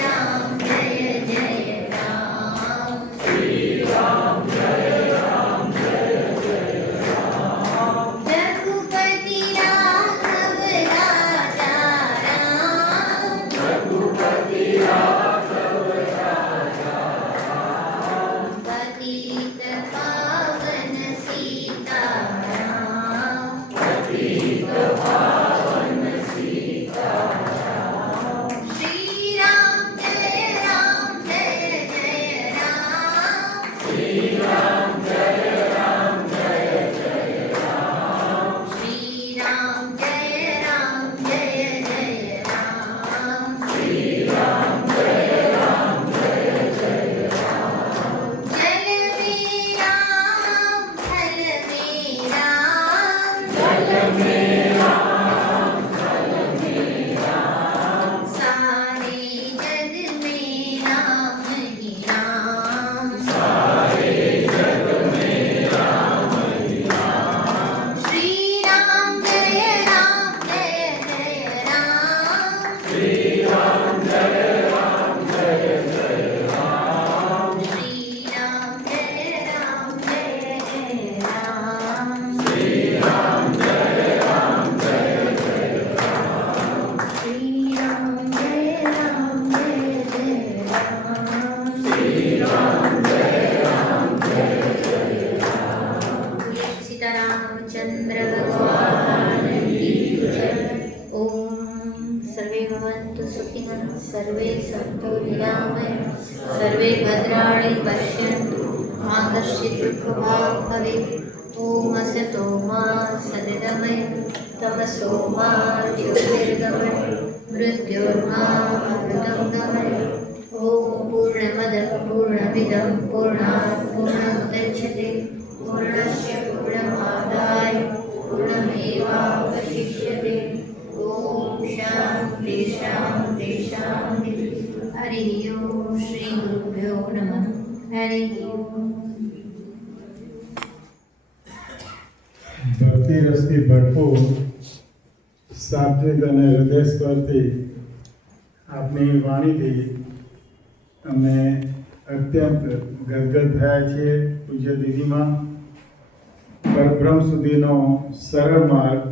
રામ જય જય રામ, શ્રી રામ જય રામ જય જય રામ. રઘુપતિ રાઘવ भवन्तु सुखिनः सर्वे सन्तु निरामयाः सर्वे भद्राणि पश्यन्तु मा कश्चित् दुःखभाग् भवेत् ॐ असतो मा सद्गमय तमसो मा ज्योतिर्गमय मृत्योर्मामृतं गमय ॐ पूर्णमदः पूर्णमिदं पूर्णात् पूर्णमुदच्यते पूर्णस्य पूर्णमादाय पूर्णमेवावशिष्यते ॐ शान्ति शान्ति शान्तिः हरिः ॐ श्रीगुरुभ्यो नमः हरिः ॐ ભક્તિ રસથી ભરપૂર સાત્વિક અને હૃદયસ્પર્શી આપની વાણીથી અમે અત્યંત ગદગદ થયા છીએ. પૂજ્ય દીદીમાં પરબ્રહ્મ સુધીનો સરળ માર્ગ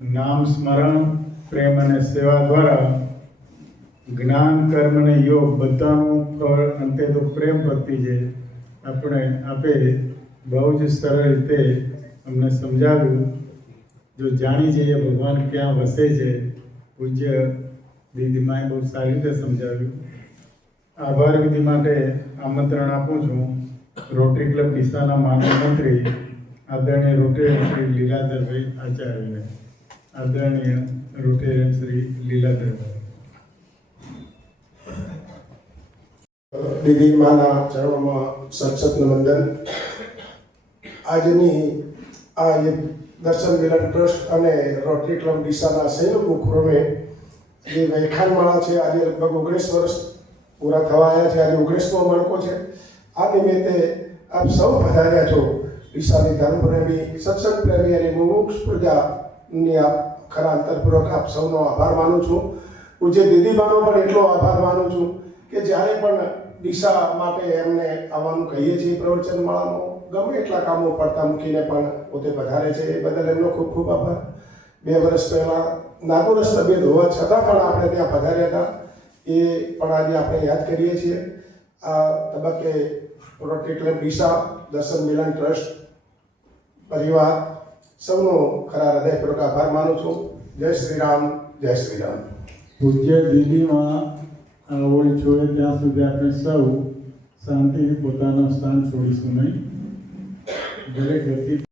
નામ સ્મરણ પ્રેમ અને સેવા દ્વારા જ્ઞાન કર્મ અને યોગ બધાનું ફળ અંતે તો પ્રેમ ભક્તિ છે. આપે બહુ જ સરળ રીતે અમને સમજાવ્યું. જો જાણી જઈએ ભગવાન ક્યાં વસે છે, પૂજ્ય દીદીમાએ બહુ સારી રીતે સમજાવ્યું. આભાર વિધિ માટે આમંત્રણ આપું છું રોટરી ક્લબ ડીસાના માનવ મંત્રી આદરણીય રોટેરિયન શ્રી લીલાધરભાઈ આચાર્યને. આદરણીય રોટેરિયન શ્રી લીલાધરભાઈ. દીદી માના ચરણોમાં સચત વંદન. આજની આ દર્શન મિલન ટ્રસ્ટ અને રોટરી ક્લબ ડીસાના સંયુક્ત ઉપક્રમે જે વ્યાખ્યાનમાળા છે, આજે લગભગ 19 વર્ષ પૂરા થવા આવ્યા છે. આજે 19મો મણકો છે. આ નિમિત્તે આપ સૌ પધાર્યા છો. ડીસાની ધર્મપ્રેમી, સત્સંગ પ્રેમી અને મુમુક્ષ પ્રજાની આપ ખરા અંતરપૂર્વક આપ સૌનો આભાર માનું છું. પૂજ્ય દીદીબાનો પણ એટલો આભાર માનું છું કે જ્યારે પણ ડીસા માટે એમને આવવાનું કહીએ છીએ પ્રવચનમાળામાં, ગમે એટલા કામો પડતા મૂકીને પણ પોતે પધારે છે. એ બદલ એમનો ખૂબ ખૂબ આભાર. 2 વર્ષ પહેલાં નાદુરસ્ત તબિયત હોવા છતાં પણ આપણે ત્યાં પધાર્યા હતા. એ પણ આજે આપણે યાદ કરીએ છીએ. આ તબક્કે રોટરી ક્લબ ડીસા, દર્શન મિલન ટ્રસ્ટ પરિવાર સૌનો ખરા હૃદયપૂર્વક આભાર માનું છું. જય શ્રી રામ, જય શ્રી રામ. પૂજ્ય દીદીમાં આવડ છોડે ત્યાં સુધી આપણે સૌ શાંતિથી પોતાનું સ્થાન છોડીશું નહીં. દરેક વ્યક્તિ